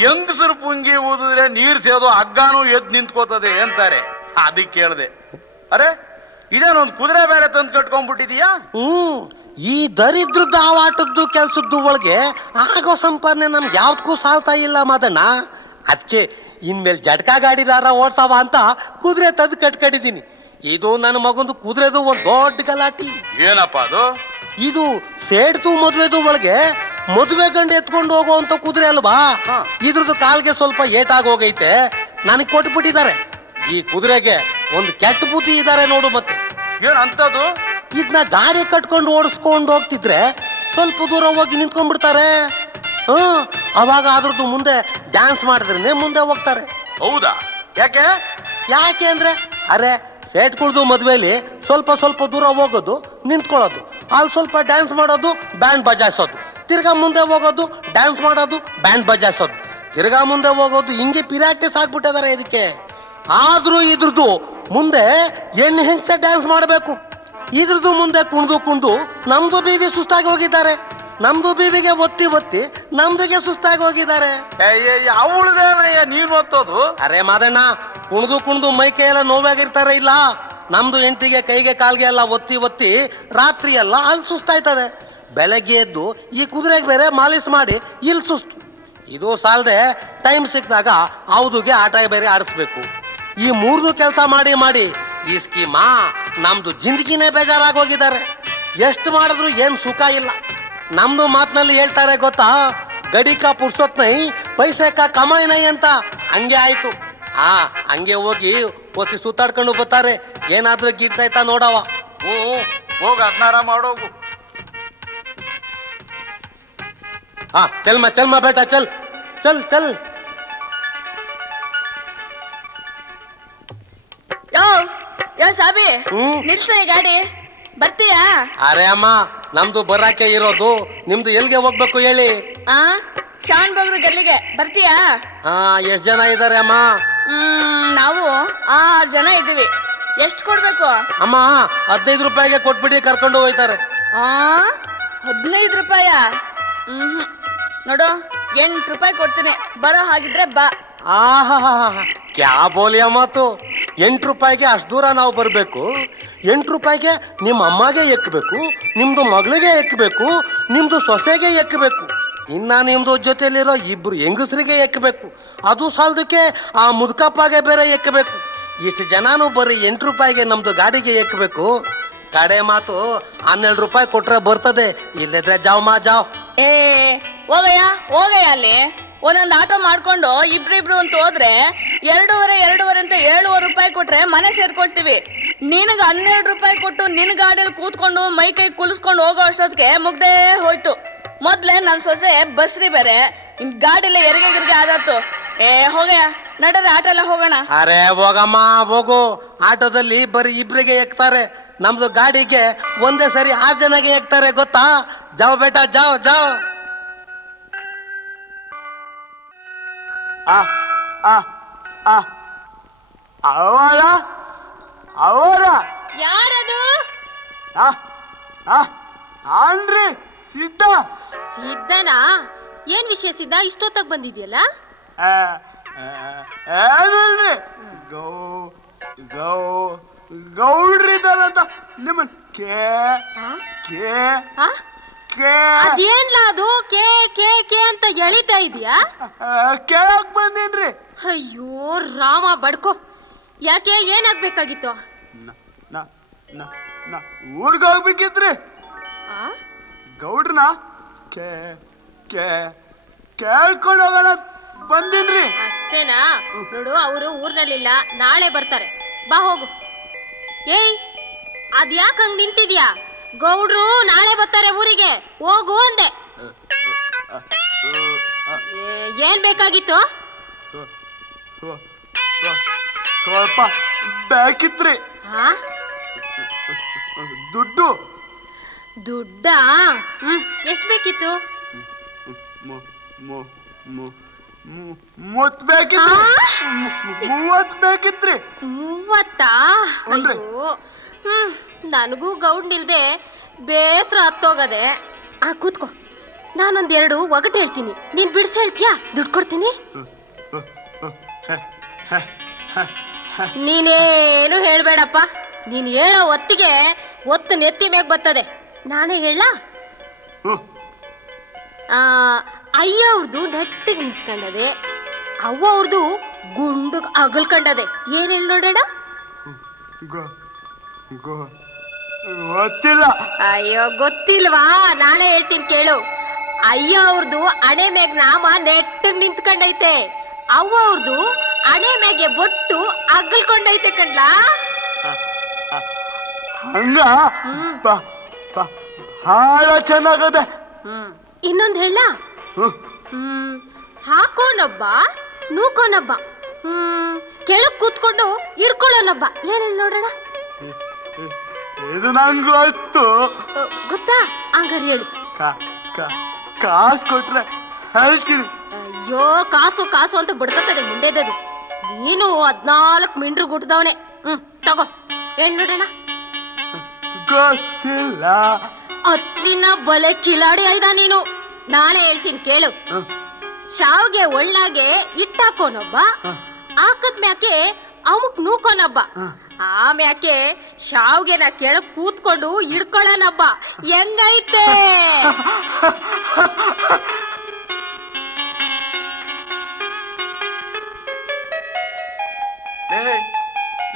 ಹೆಂಗಸರು ಪುಂಗಿ ಊದಿದ್ರೆ ನೀರ್ ಸೇದೋ ಹಗ್ಗಾನು ಎದ್ ನಿಂತ್ಕೋತದೆ ಅಂತಾರೆ. ಅದಕ್ಕೆ ಕೇಳ್ದೆ. ಅರೆ, ಇದೇನೊಂದು ಕುದುರೆ ಬೇರೆ ತಂದು ಕಟ್ಕೊಂಡ್ಬಿಟ್ಟಿದೀಯಾ? ಈ ದರಿದ್ರದ್ದು ಆ ಆಟದ್ದು ಕೆಲ್ಸದ್ದು ಒಳಗೆ ಆಗೋ ಸಂಪಾದನೆ ನಮ್ಗೆ ಯಾವ್ದಕ್ಕೂ ಸಾಲ್ತಾ ಇಲ್ಲ ಮದಣ್ಣ. ಅದಕ್ಕೆ ಇನ್ಮೇಲೆ ಜಡ್ಕ ಗಾಡಿದಾರ ಓಡ್ಸವ ಅಂತ ಕುದುರೆ ತಂದು ಕಟ್ಕೊಂಡಿದ್ದೀನಿ. ಇದು ನನ್ನ ಮಗಂದು ಕುದುರೆದು ಒಂದು ದೊಡ್ಡ ಗಲಾಟಿ. ಏನಪ್ಪ ಅದು? ಇದು ಸೇಡ್ತು ಮದುವೆದು ಒಳಗೆ ಮದುವೆ ಗಂಡು ಎತ್ಕೊಂಡು ಹೋಗುವಂತ ಕುದುರೆ ಅಲ್ವಾ? ಇದ್ರದ್ದು ಕಾಲ್ಗೆ ಸ್ವಲ್ಪ ಏಟಾಗಿ ಹೋಗೈತೆ, ನನಗೆ ಕೊಟ್ಬಿಟ್ಟಿದ್ದಾರೆ. ಈ ಕುದುರೆಗೆ ಒಂದು ಕೆಟ್ಟ ಬುದ್ಧಿ ಇದ್ದಾರೆ ನೋಡು. ಮತ್ತೆ ಏನ್ ಅಂತದ್ದು? ಇದನ್ನ ಗಾಡಿ ಕಟ್ಕೊಂಡು ಓಡಿಸ್ಕೊಂಡು ಹೋಗ್ತಿದ್ರೆ ಸ್ವಲ್ಪ ದೂರ ಹೋಗಿ ನಿಂತ್ಕೊಂಡ್ಬಿಡ್ತಾರೆ. ಅವಾಗ ಅದ್ರದ್ದು ಮುಂದೆ ಡ್ಯಾನ್ಸ್ ಮಾಡಿದ್ರೆ ಮುಂದೆ ಹೋಗ್ತಾರೆ. ಹೌದಾ? ಯಾಕೆ ಅಂದ್ರೆ ಅರೆ ಸೇಟ್ಗಳ್ದು ಮದ್ವೆಲಿ ಸ್ವಲ್ಪ ದೂರ ಹೋಗೋದು, ನಿಂತ್ಕೊಳ್ಳೋದು, ಅಲ್ಲಿ ಸ್ವಲ್ಪ ಡ್ಯಾನ್ಸ್ ಮಾಡೋದು, ಬ್ಯಾಂಡ್ ಬಜಾಯಿಸೋದು, ತಿರ್ಗಾ ಮುಂದೆ ಹೋಗೋದು, ಡ್ಯಾನ್ಸ್ ಮಾಡೋದು, ಬ್ಯಾಂಡ್ ಬಜಾಯಿಸೋದು, ತಿರ್ಗಾ ಮುಂದೆ ಹೋಗೋದು, ಹಿಂಗೆ ಪಿರಾಕ್ಟಿಸ್ ಆಗ್ಬಿಟ್ಟಿದ್ದಾರೆ ಇದಕ್ಕೆ. ಆದ್ರೂ ಇದ್ರದ್ದು ಮುಂದೆ ಹೆಣ್ಣು ಹೆಂಗಸೆ ಡ್ಯಾನ್ಸ್ ಮಾಡಬೇಕು. ಇದ್ರದ್ದು ಮುಂದೆ ಕುಣ್ದು ನಮ್ದು ಬೀವಿ ಸುಸ್ತಾಗಿ ಹೋಗಿದ್ದಾರೆ. ನಮ್ದು ಬೀವಿಗೆ ಒತ್ತಿ ನಮ್ದಿಗೆ ಸುಸ್ತಾಗಿ ಹೋಗಿದ್ದಾರೆ. ಅವಳದೇನಯ್ಯ ನೀನ್ ಒತ್ತೋದು? ಅರೆ ಮಾದಣ್ಣ, ಕುಣ್ದು ಮೈ ಕೈ ಎಲ್ಲ ನೋವಾಗಿರ್ತಾರೆ ಇಲ್ಲ. ನಮ್ದು ಹೆಂಡತಿಗೆ ಕೈಗೆ ಕಾಲ್ಗೆ ಎಲ್ಲ ಒತ್ತಿ ರಾತ್ರಿ ಎಲ್ಲ ಅಲ್ಲಿ ಸುಸ್ತಾಯ್ತದೆ. ಬೆಳಗ್ಗೆ ಎದ್ದು ಈ ಕುದುರೆಗೆ ಬೇರೆ ಮಾಲಿಸ್ ಮಾಡಿ ಇಲ್ಲಿ ಸುಸ್ತು. ಇದು ಸಾಲದೆ ಟೈಮ್ ಸಿಕ್ಕಿದಾಗ ಹೌದುಗೆ ಆಟ ಬೇರೆ ಆಡಿಸ್ಬೇಕು. ಈ ಮೂರ್ದು ಕೆಲಸ ಮಾಡಿ ಮಾಡಿ ಈ ಸ್ಕೀಮಾ ನಮ್ದು ಜಿಂದಗಿನೇ ಬೇಜಾರಾಗೋಗಿದ್ದಾರೆ. ಎಷ್ಟು ಮಾಡಿದ್ರು ಏನ್ ಸುಖ ಇಲ್ಲ. ನಮ್ದು ಮಾತಿನಲ್ಲಿ ಹೇಳ್ತಾರೆ ಗೊತ್ತಾ, ಗಡಿ ಕಾ ಪುರ್ಸೊತ್ ನೈ ಪೈಸೆ ಕಾ ಕಮಾಯಿ ನೈ ಅಂತ. ಹಂಗೆ ಆಯ್ತು. ಹಂಗೆ ಹೋಗಿ ಹೊಸಿ ಸುತ್ತಾಡ್ಕೊಂಡು ಬರ್ತಾರೆ. ಏನಾದ್ರೂ ಗಿಡ್ತಾಯ್ತಾ ನೋಡವ. ಹೋಗ ಅದ್ನಾರ ಮಾಡೋಗು. ಚಲ್ಮ ಬೇಟ ಚಲ್ ಚಲ್ ಚಲ್. ಯೋ ಸಾಬಿ, ಹ್ಮ್. ನಿಲ್ಸ ಈ ಗಾಡಿ. ಬರ್ತೀಯಾ? ಅರೆ ಅಮ್ಮ, ನಮ್ದು ಬರಾಕೆ ಇರೋದು, ನಿಮ್ದು ಎಲ್ಗೆ ಹೋಗ್ಬೇಕು ಹೇಳಿ. ಶಾನ್ ಬಗ್ರು ಗಲ್ಲಿಗೆ ಬರ್ತೀಯಾ? ಎಷ್ಟ್ ಜನ ಇದಾರೆ ಅಮ್ಮ? ನಾವು 6 ಜನ ಇದ್ದೀವಿ. ಎಷ್ಟು ಕೊಡ್ಬೇಕು? ಅಮ್ಮ 15 ರೂಪಾಯಿಗೆ ಕೊಟ್ಬಿಡಿ, ಕರ್ಕೊಂಡು ಹೋಯ್ತಾರೆ. 15 ರೂಪಾಯ? ನೋಡು, 8 ರೂಪಾಯಿ ಕೊಡ್ತೀನಿ. ಬರೋ ಹಾಗಿದ್ರೆ ಬಾ. ಕ್ಯಾ ಬೋಲಿಯ ಮಾತು. 8 ರೂಪಾಯಿಗೆ ಅಷ್ಟು ದೂರ ನಾವು ಬರ್ಬೇಕು? 8 ರೂಪಾಯಿಗೆ ನಿಮ್ಮ ಅಮ್ಮಗೆ ಎಕ್ಕಬೇಕು, ನಿಮ್ದು ಮಗಳಿಗೆ ಎಕ್ಕಬೇಕು, ನಿಮ್ದು ಸೊಸೆಗೆ ಎಕ್ಕಬೇಕು, ಇನ್ನ ನಿಮ್ದು ಜೊತೆಲಿರೋ 2 ಹೆಂಗಸರಿಗೆ ಎಕ್ಕಬೇಕು. ಅದು ಸಾಲದಕ್ಕೆ ಆ ಮುದುಕಪ್ಪಗೆ ಬೇರೆ ಎಕ್ಕಬೇಕು. ಇಷ್ಟು ಜನನು ಬರೀ 8 ರೂಪಾಯಿಗೆ ನಮ್ದು ಗಾಡಿಗೆ ಎಕ್ಕಬೇಕು. ಕಡೆ ಮಾತು 12 ರೂಪಾಯಿ ಕೊಟ್ರೆ ಬರ್ತದೆ. ಇಲ್ಲದ್ರೆ ಜಾವ್ ಮಾ ಜಾವ್. ಹೋಗಯ್ಯ ಅಲ್ಲಿ. ಒಂದೊಂದು ಆಟೋ ಮಾಡ್ಕೊಂಡು ಇಬ್ರಿಬ್ರು ಅಂತ ಹೋದ್ರೆ 2.5 ಅಂತ 7.5 ರೂಪಾಯಿ ಕೊಟ್ರೆ ಮನೆ ಸೇರ್ಕೊಳ್ತೀವಿ. ನಿನಗೆ 12 ರೂಪಾಯಿ ಕೊಟ್ಟು ನಿನ್ ಗಾಡಿಯಲ್ಲಿ ಕೂತ್ಕೊಂಡು ಮೈ ಕೈ ಕುಲಿಸ್ಕೊಂಡು ಹೋಗೋ ಅಷ್ಟೊತ್ತಿಗೆ ಮುಗ್ದೇ ಹೋಯ್ತು. ಮೊದ್ಲೇ ನನ್ ಸೊಸೆ ಬಸ್ರಿ ಬೇರೆ, ಗಾಡಿಲ್ಲ ಎರಿಗೆ ಗಿರಿಗೆ ಆದತ್ತು. ಹೋಗಯ್ಯ, ನಡ್ರೆ ಆಟೋ ಎಲ್ಲ ಹೋಗೋಣ. ಅರೆ ಹೋಗಮ್ಮ ಹೋಗು. ಆಟೋದಲ್ಲಿ ಬರೀ ಇಬ್ರಿಗೆ ಎಕ್ತಾರೆ, ನಮ್ದು ಗಾಡಿಗೆ ಒಂದೇ ಸರಿ 6 ಜನಗೆ ಎಕ್ತಾರೆ ಗೊತ್ತಾ. ಜಾವ್ ಬೇಟ ಜಾವ್ ಜಾವ್. ಅವರ ಯಾರದು? ಅನ್ರಿ ಸಿದ್ಧ. ಸಿದ್ಧನಾ? ಏನ್ ವಿಷಯ ಸಿದ್ಧ, ಇಷ್ಟೊತ್ತಾಗ ಬಂದಿದ್ಯಲ್ಲ? ಏನಲ್ರಿ, ಗೌಡ್ರಿದ್ದಾರಂತ ನಿಮ್ಮನ್ ಅದೇನ್ಲ ಅದು ಕೇ ಕೇ ಕೇ ಅಂತ ಎಳಿತಾ ಇದೀಯಾ? ಕೇಳಕ್ ಬಂದೇನ್ರಿ. ಅಯ್ಯೋ ರಾಮ ಬಡ್ಕೋ. ಯಾಕೆ, ಏನಾಗ್ಬೇಕಾಗಿತ್ತು? ಊರ್ಗ ಹೋಗ್ಬೇಕಿತ್ರಿ. ಗೌಡ್ರನ ಕೇಳ್ಕೊಂಡು ಹೋಗೋಣ ಬಂದಿನ್ರಿ. ಅಷ್ಟೇನಾ? ನೋಡು, ಅವರು ಊರ್ನಲ್ಲಿಲ್ಲ, ನಾಳೆ ಬರ್ತಾರೆ. ಬಾ ಹೋಗು. ಏಯ್, ಅದ್ಯಾಕ್ ಹಂಗ್ ನಿಂತಿದ್ಯಾ? ಗೌಡ್ರು ನಾಳೆ ಬರ್ತಾರೆ ಊರಿಗೆ, ಹೋಗು ಅಂದೆ. ಏನ್ ಬೇಕಾಗಿತ್ತು? ಸ್ವಲ್ಪ ಬೇಕಿತ್ರಿ. ದುಡ್ಡಾ? ಎಷ್ಟ್ ಬೇಕಿತ್ತು? ಮೂವತ್ ಬೇಕಿತ್ರಿ. 30? ಅಯ್ಯೋ, ನನಗೂ ಗೌಡ್ನಿಲ್ದೆ ಬೇಸರ ಹತ್ತೋಗದೆ. ಕೂತ್ಕೋ, ನಾನೊಂದೆರಡು ಒಗಟು ಹೇಳ್ತೀನಿ, ನೀನ್ ಬಿಡ್ಸಿ ಹೇಳ್ತೀಯಾ? ದುಡ್ಡು ಕೊಡ್ತೀನಿ. ನೀನೇನು ಹೇಳ್ಬೇಡಪ್ಪ. ನೀನ್ ಹೇಳೋ ಹೊತ್ತಿಗೆ ಒತ್ತು ನೆತ್ತಿ ಮೇಗ್ ಬರ್ತದೆ. ನಾನೇ ಹೇಳ? ಅಯ್ಯ ಅವ್ರದ್ದು ನೆಟ್ಟಿಗೆ ನಿಂತ್ಕೊಂಡದೆ, ಅವ್ವ ಅವ್ರದ್ದು ಗುಂಡು ಅಗಲ್ಕೊಂಡದೆ. ಏನ್ ಹೇಳಿ ನೋಡೋಣ? ಗೊತ್ತಿಲ್ಲ. ಅಯ್ಯೋ ಗೊತ್ತಿಲ್ವಾ? ನಾನೇ ಹೇಳ್ತೀನಿ ಕೇಳು. ಅಯ್ಯ ಅವ್ರದ್ದು ಹಣೆ ಮೇಗ್ ನಾಮ ನೆಟ್ಟಗ್ ನಿಂತ್ಕೊಂಡೈತೆ, ಅವ್ವ ಅವ್ರದ್ದು ಹಣೆ ಮೇಗೆ ಬೊಟ್ಟು ಅಗಲ್ಕೊಂಡೈತೆ ಕಣ್ಲಾ. ಹಂಗ ಹಾಳ ಚೆನ್ನಾಗದೆ. ಇನ್ನೊಂದ್ ಹೇಳ? ಹಾಕೋನೊಬ್ಬ, ನೂಕೋನೊಬ್ಬ, ಕೆಳಗ್ ಕೂತ್ಕೊಂಡು ಹಿಡ್ಕೊಳ್ಳೋನೊಬ್ಬ. ಏನ್ ಹೇಳಿ ನೋಡೋಣ? ಇದು ನಂಗೆ ಗೊತ್ತು. ಗೊತ್ತಾ? ಹಂಗಾರೆ ಹೇಳು. ಕಾಸು ಕೊಟ್ರೆ ಹೇಳ್ತೀನಿ. ಅಯ್ಯೋ, ಕಾಸು ಕಾಸು ಅಂತ ಬಡ್ಕತ್ತದೆ ಮುಂಡೆದದು. ನೀನು 14 ಮಿಂಡ್ರು ಗುಡ್ದವನೆ. ತಗೋ, ಹೇಳ್ ನೋಡೋಣ. ಗೊತ್ತಿಲ್ಲ. ಅತ್ತಿನ ಬಲೆ ಕಿಲಾಡಿ ಆಯ್ದ ನೀನು. ನಾನೇ ಹೇಳ್ತೀನಿ ಕೇಳು. ಶಾವ್ಗೆ ಒಳ್ಳಾಗೆ ಇಟ್ಟಾಕೋನೊಬ್ಬ, ಹಾಕದ್ಮ್ಯಾಕೆ ಅಮುಕ್ ನೂಕೋನೊಬ್ಬ, ಆಮ್ಯಾಕೆ ಶಾವ್ಗೆನ ಕೆಳಗ್ ಕೂತ್ಕೊಂಡು ಹಿಡ್ಕೊಳ್ಳೋಣಬ್ಬ ಹೆಂಗೈತೆ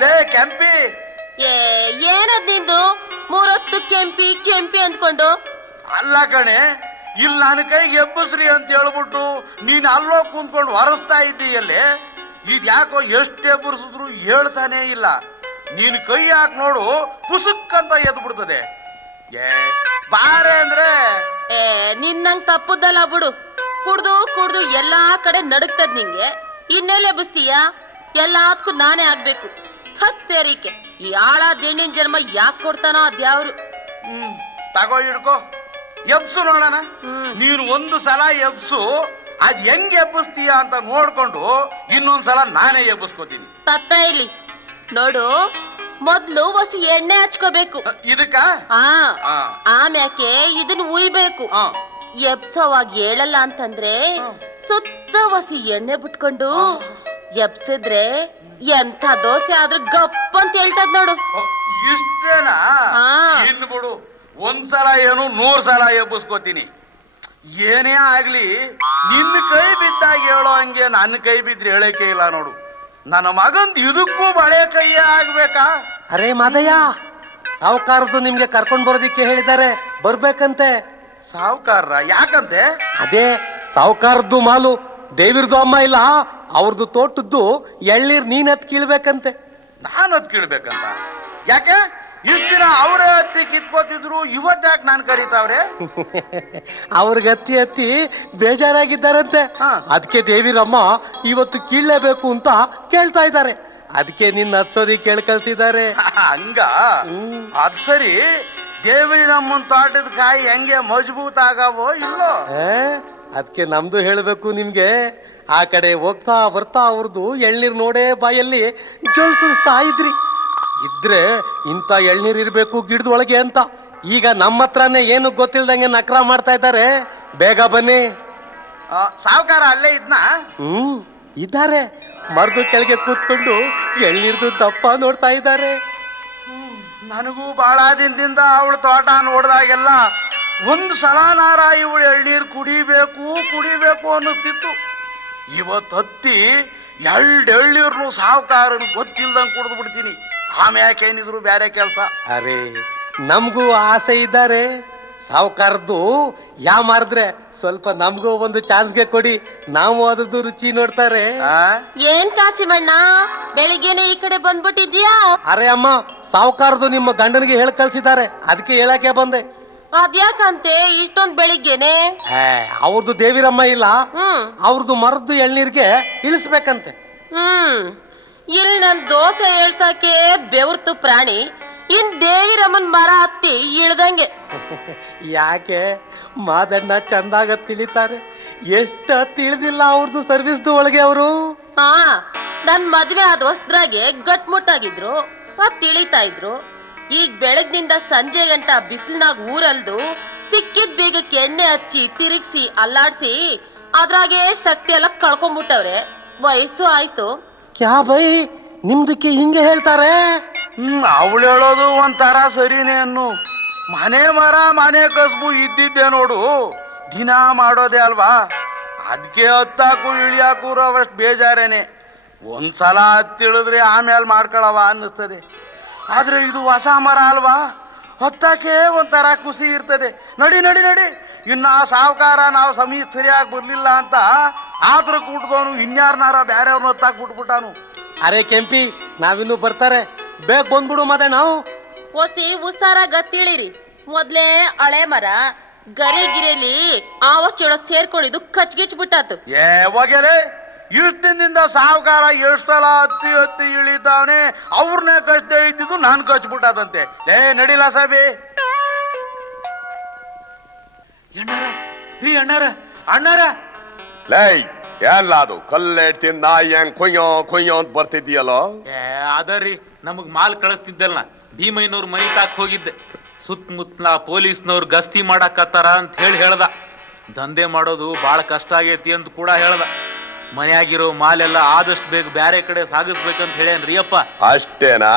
ಲೇ ಕೆಂಪಿ, ಏನದ್ ನಿಂದು ಮೂರೊತ್ತು ಕೆಂಪಿ ಕೆಂಪಿ ಅಂದ್ಕೊಂಡು ಅಲ್ಲ ಕಣೆ, ಇಲ್ಲಿ ನನ್ನ ಕೈಗೆ ಎಬ್ಬಸ್ರಿ ಅಂತ ಹೇಳ್ಬಿಟ್ಟು ನೀನ್ ಅಲ್ಲೋ ಕುಂತ್ಕೊಂಡು ಹೊರಸ್ತಾ ಇದ್ದೀಯಲ್ಲೇ. ಇದ್ಯಾಕೋ ಎಷ್ಟು ಎಬ್ಬರಿಸಿದ್ರು ಹೇಳ್ತಾನೆ ಇಲ್ಲ. ನೀನ್ ಕೈ ಹಾಕಿ ನೋಡು, ಪುಸುಕ್ ಅಂತ ಎದ್ದು ಬಿಡ್ತದೆ. ಬಾರೆ ಅಂದ್ರೆ ನಿನ್ನಂಗ್ ತಪ್ಪುದಲ್ಲ ಬಿಡು. ಕುಡ್ದು ಎಲ್ಲಾ ಕಡೆ ನಡುಕ್ತದ್ ನಿಂಗೆ. ಇನ್ನೆಲ್ಲ ಎಬ್ಬಿಸ್ತೀಯ? ಎಲ್ಲದಕ್ಕೂ ನಾನೇ ಆಗ್ಬೇಕು. ಹತ್ತೇರಿಕೆ ಈ ಆಳ ದೇಣಿನ ಜನ್ಮ ಯಾಕೆ ಕೊಡ್ತಾನೋ ಅದ್ಯಾವ್ರು. ತಗೋ ಹಿಡ್ಕೋ, ಎಬ್ಸು ನೋಡೋಣ. ನೀನು ಒಂದು ಸಲ ಎಬ್ಸು, ಅದ್ ಹೆಂಗ್ ಎಬ್ಬಿಸ್ತೀಯ ಅಂತ ನೋಡ್ಕೊಂಡು ಇನ್ನೊಂದ್ಸಲ ನಾನೇ ಎಬ್ಬಿಸ್ಕೋತೀನಿ. ತತ್ತ ಇಲ್ಲಿ ನೋಡು, ಮೊದ್ಲು ಹೊಸಿ ಎಣ್ಣೆ ಹಚ್ಕೋಬೇಕು. ಇದಕ್ಕ ಆಮ್ಯಾಕೆ ಇದನ್ನ ಉಯ್ಬೇಕು. ಎಬ್ಸೋವಾಗ ಹೇಳಲ್ಲ ಅಂತಂದ್ರೆ ಸುತ್ತ ಹೊಸಿ ಎಣ್ಣೆ ಬಿಟ್ಕೊಂಡು ಎಬ್ಸಿದ್ರೆ ಎಂಥ ದೋಸೆ ಆದ್ರೂ ಗಪ್ ಅಂತ ಹೇಳ್ತದ್ ನೋಡು. ಇಷ್ಟೇನಾ? ಇನ್ನು ಬಿಡು, ಒಂದ್ಸಲ ಏನು 100 ಸಲ ಎಬ್ಬಿಸ್ಕೋತೀನಿ. ಏನೇ ಆಗ್ಲಿ, ನಿನ್ನ ಕೈ ಬಿದ್ದಾಗ ಹೇಳೋ ಹಂಗೆ ನನ್ನ ಕೈ ಬಿದ್ರೆ ಹೇಳಕ್ಕೆ ಇಲ್ಲ ನೋಡು. ನನ್ನ ಮಗಂದ್ ಇದಕ್ಕೂ ಬಳೆ ಕೈಯೇ ಆಗ್ಬೇಕಾ? ಅರೆ ಮಾದಯ್ಯ, ಸಾವುಕಾರದ್ದು ನಿಮ್ಗೆ ಕರ್ಕೊಂಡ್ ಬರೋದಿಕ್ಕೆ ಹೇಳಿದ್ದಾರೆ, ಬರ್ಬೇಕಂತೆ. ಸಾವುಕಾರ್ರ ಯಾಕಂತೆ? ಅದೇ ಸಾವುಕಾರದ್ದು ಮಾಲು, ದೇವಿರ್ದು ಅಮ್ಮ ಇಲ್ಲ, ಅವ್ರದ್ದು ತೋಟದ್ದು ಎಳ್ನೀರ್ ನೀನ್ ಹತ್ ಕೀಳ್ಬೇಕಂತೆ. ನಾನು ಅದ್ ಕೇಳ್ಬೇಕಂತ? ಯಾಕೆ ಇಷ್ಟ ದಿನ ಅವರೇ ಹತ್ತಿ ಕಿತ್ಕೋತಿದ್ರು, ಇವತ್ ಯಾಕೆ ನಾನು ಕರೀತಾವ್ರೆ? ಅವ್ರಿಗೆ ಹತ್ತಿ ಹತ್ತಿ ಬೇಜಾರಾಗಿದ್ದಾರಂತೆ. ಅದಕ್ಕೆ ದೇವಿರಮ್ಮ ಇವತ್ತು ಕೀಳ್ಲೇಬೇಕು ಅಂತ ಕೇಳ್ತಾ ಇದ್ದಾರೆ. ಅದಕ್ಕೆ ನಿನ್ನ ಹತ್ಸೋದಿಕ್ಕೆ ಕೇಳಿ ಕಳ್ಸಿದ್ದಾರೆ. ಹಂಗ? ಅದ್ ಸರಿ, ದೇವಿರಮ್ಮನ್ ತೋಟದ ಕಾಯಿ ಹೆಂಗೆ ಮಜಬೂತ್ ಆಗವೋ ಇಲ್ಲೋ? ಅದಕ್ಕೆ ನಮ್ದು ಹೇಳ್ಬೇಕು ನಿಮ್ಗೆ. ಆ ಕಡೆ ಹೋಗ್ತಾ ಬರ್ತಾ ಅವ್ರದ್ದು ಎಳ್ನೀರ್ ನೋಡೇ ಬಾಯಲ್ಲಿ ಜೋಲ್ಸಿಸ್ತಾ ಇದ್ರಿ. ಇದ್ರೆ ಇಂಥ ಎಳ್ನೀರ್ ಇರ್ಬೇಕು ಗಿಡದೊಳಗೆ ಅಂತ. ಈಗ ನಮ್ಮ ಹತ್ರನೇ ಏನು ಗೊತ್ತಿಲ್ದಂಗೆ ನಕ್ರ ಮಾಡ್ತಾ ಇದ್ದಾರೆ. ಬೇಗ ಬನ್ನಿ. ಸಾವುಕಾರ ಅಲ್ಲೇ ಇದ್ನ? ಇದ್ದಾರೆ. ಮರದ ಕೆಳಗೆ ಕೂತ್ಕೊಂಡು ಎಳ್ನೀರ್ದು ದಪ್ಪ ನೋಡ್ತಾ ಇದ್ದಾರೆ. ನನಗೂ ಬಹಳ ದಿನದಿಂದ ಅವಳ ತೋಟ ನೋಡ್ದಾಗೆಲ್ಲ ಒಂದು ಸಲಾನಾರ ಇವಳು ಎಳ್ನೀರು ಕುಡಿಬೇಕು ಅನ್ನಿಸ್ತಿತ್ತು. ಇವತ್ತು ಹತ್ತಿ ಎಳ್ನೀರ್ನು ಸಾವುಕಾರನು ಗೊತ್ತಿಲ್ದಂಗೆ ಕುಡಿದು ಬಿಡ್ತೀನಿ. ಆಮ್ಯಾಕೆ ಏನಿದ್ರು ಬೇರೆ ಕೆಲಸ. ಅರೆ, ನಮಗೂ ಆಸೆ ಇದ್ದಾರೆ. ಸಾವುಕಾರದ್ದು ಮಾರಿದ್ರೆ ಸ್ವಲ್ಪ ನಮಗೂ ಒಂದು ಚಾನ್ಸ್ಗೆ ಕೊಡಿ, ನಾವು ಅದದ್ದು ರುಚಿ ನೋಡ್ತಾರೆ. ಏನ್ ಕಾಸಿಮಣ್ಣ, ಬೆಳಿಗ್ಗೆನೆ ಈ ಕಡೆ ಬಂದ್ಬಿಟ್ಟಿದ್ಯಾ? ಅರೆ ಅಮ್ಮ, ಸಾವುಕಾರದ್ದು ನಿಮ್ಮ ಗಂಡನಿಗೆ ಹೇಳಿ ಕಳ್ಸಿದ್ದಾರೆ, ಅದಕ್ಕೆ ಹೇಳಕ್ಕೆ ಬಂದೆ. ಅದ್ಯಾಕಂತೆ ಇಷ್ಟೊಂದ್ ಬೆಳಿಗ್ಗೆನೆ? ಅವ್ರದ್ದು ದೇವಿರಮ್ಮ ಇಲ್ಲ, ಅವ್ರದ್ದು ಮರದ್ದು ಎಳ್ನೀರ್ಗೆ ಇಳಿಸ್ಬೇಕಂತೆ. ಇಲ್ಲಿ ನನ್ ದೋಸೆ ಏಳ್ಸಕ್ಕೆ ಬೆವರ್ತು ಪ್ರಾಣಿ, ಇನ್ ದೇವಿರಮ್ಮನ್ ಮರ ಹತ್ತಿ ಇಳ್ದಂಗೆ. ಯಾಕೆ ಮಾದಣ್ಣ ಚಂದಾಗ ತಿಳಿತಾರೆ? ಎಷ್ಟು ತಿಳಿದಿಲ್ಲ ಅವ್ರದ್ದು ಸರ್ವಿಸ್ದು ಒಳಗೆ ಅವರು. ನನ್ ಮದ್ವೆ ಆದ ಹೊಸ್ದ್ರಾಗೆ ಗಟ್ಮುಟ್ಟಾಗಿದ್ರು, ತಿಳಿತಾ ಇದ್ರು. ಈಗ ಬೆಳಗ್ನಿಂದ ಸಂಜೆ ಗಂಟ ಬಿಸಿಲಿನಾಗ ಊರಲ್ದು ಸಿಕ್ಕಿದ್ ಬೇಗಕ್ಕೆ ಎಣ್ಣೆ ಹಚ್ಚಿ ತಿರುಗಿಸಿ ಅಲ್ಲಾಡ್ಸಿ ಅದ್ರಾಗೆ ಶಕ್ತಿ ಎಲ್ಲ ಕಳ್ಕೊಂಡ್ಬಿಟ್ಟವ್ರೆ. ವಯಸ್ಸು ಆಯ್ತು. ಕ್ಯಾ ಬೈ, ನಿಮ್ದಕ್ಕೆ ಹಿಂಗೆ ಹೇಳ್ತಾರೆ? ಅವಳು ಹೇಳೋದು ಒಂಥರ ಸರಿನೇ ಅನ್ನು. ಮನೆ ಕಸ್ಬು ಇದ್ದಿದ್ದೆ ನೋಡು, ದಿನ ಮಾಡೋದೇ ಅಲ್ವಾ. ಅದಕ್ಕೆ ಹತ್ತಾಕು ಇಳಿಯಾಕು ಅವಷ್ಟು ಬೇಜಾರೇನೆ. ಒಂದ್ಸಲ ಹತ್ತಿಳಿದ್ರೆ ಆಮೇಲೆ ಮಾಡ್ಕೊಳವ ಅನ್ನಿಸ್ತದೆ. ಆದ್ರೆ ಇದು ಹೊಸ ಮರ ಅಲ್ವಾ, ಹತ್ತಕ್ಕೆ ಒಂಥರ ಖುಷಿ ಇರ್ತದೆ. ನಡಿ ಇನ್ನ ಸಾವುಕಾರ ನಾವು ಸಮೀಪ ಸರಿಯಾಗಿ ಬರ್ಲಿಲ್ಲ ಅಂತ ಆದ್ರ ಕೂಟ್ದವನು ಇನ್ಯಾರನಾರ ಬೇರೆಯವ್ರನ್ನ ಹತ್ತಾಕ್ ಬಿಟ್ಬಿಟ್ಟಾನು. ಅರೆ ಕೆಂಪಿ, ನಾವಿನ್ನು ಬರ್ತಾರೆ, ಬೇಗ ಬಂದ್ಬಿಡು. ಮತ್ತೆ ನಾವು ಹೊಸಿ ಉಸಾರ ಗತ್ತಿಳಿರಿ. ಮೊದ್ಲೇ ಹಳೆ ಮರ ಗರಿಗಿರಿಲಿ ಆವ ಚೇಳೋ ಸೇರ್ಕೊಂಡಿದ್ದು ಕಚ್ಗಿಚ್ ಬಿಟ್ಟಾತು. ಹೋಗ್ಯಲೇ, ಇಷ್ಟ ದಿನದಿಂದ ಸಾವುಕಾರ ಎಷ್ಟು ಸಲ ಹತ್ತಿ ಇಳಿತಾವನೆ, ಅವ್ರನ್ನೇ ಕಚ್ತೆ ಇದ್ದಿದ್ದು ನಾನು ಕಚ್ಬಿಟ್ಟದಂತೆ. ನಡಿಲ್ಲ ಸಾಬಿ. ಅಣ್ಣಾರ ಲೈ ಎಲ್ಲ ಅದು ಕಲ್ಲೆಡ್ತೀನಿ ನಾಯಿ ಹೆಂಗ್ ಕೊಯ್ಯೋ ಅಂತ ಬರ್ತಿದ್ದೀಯಲ್ಲೋ. ಅದರಿ ನಮಗ್ ಮಾಲ್ ಕಳಿಸ್ತಿದ್ದಲ್ಲ, ಭೀಮಯ್ಯನವ್ರ ಮನಿ ತಾಕ್ ಹೋಗಿದ್ದೆ. ಸುತ್ತಮುತ್ತಲ ಪೊಲೀಸ್ನವ್ರು ಗಸ್ತಿ ಮಾಡಾಕತ್ತಾರ ಅಂತ ಹೇಳ್ದ. ದಂಧೆ ಮಾಡೋದು ಬಹಳ ಕಷ್ಟ ಆಗೈತಿ ಅಂತ ಕೂಡ ಹೇಳ್ದ. ಮನ್ಯಾಗಿರೋ ಮಾಲೆಲ್ಲ ಆದಷ್ಟು ಬೇಗ ಬ್ಯಾರೆ ಕಡೆ ಸಾಗಿಸ್ಬೇಕಂತ ಹೇಳೇನ್ರಿ ಅಪ್ಪ. ಅಷ್ಟೇನಾ?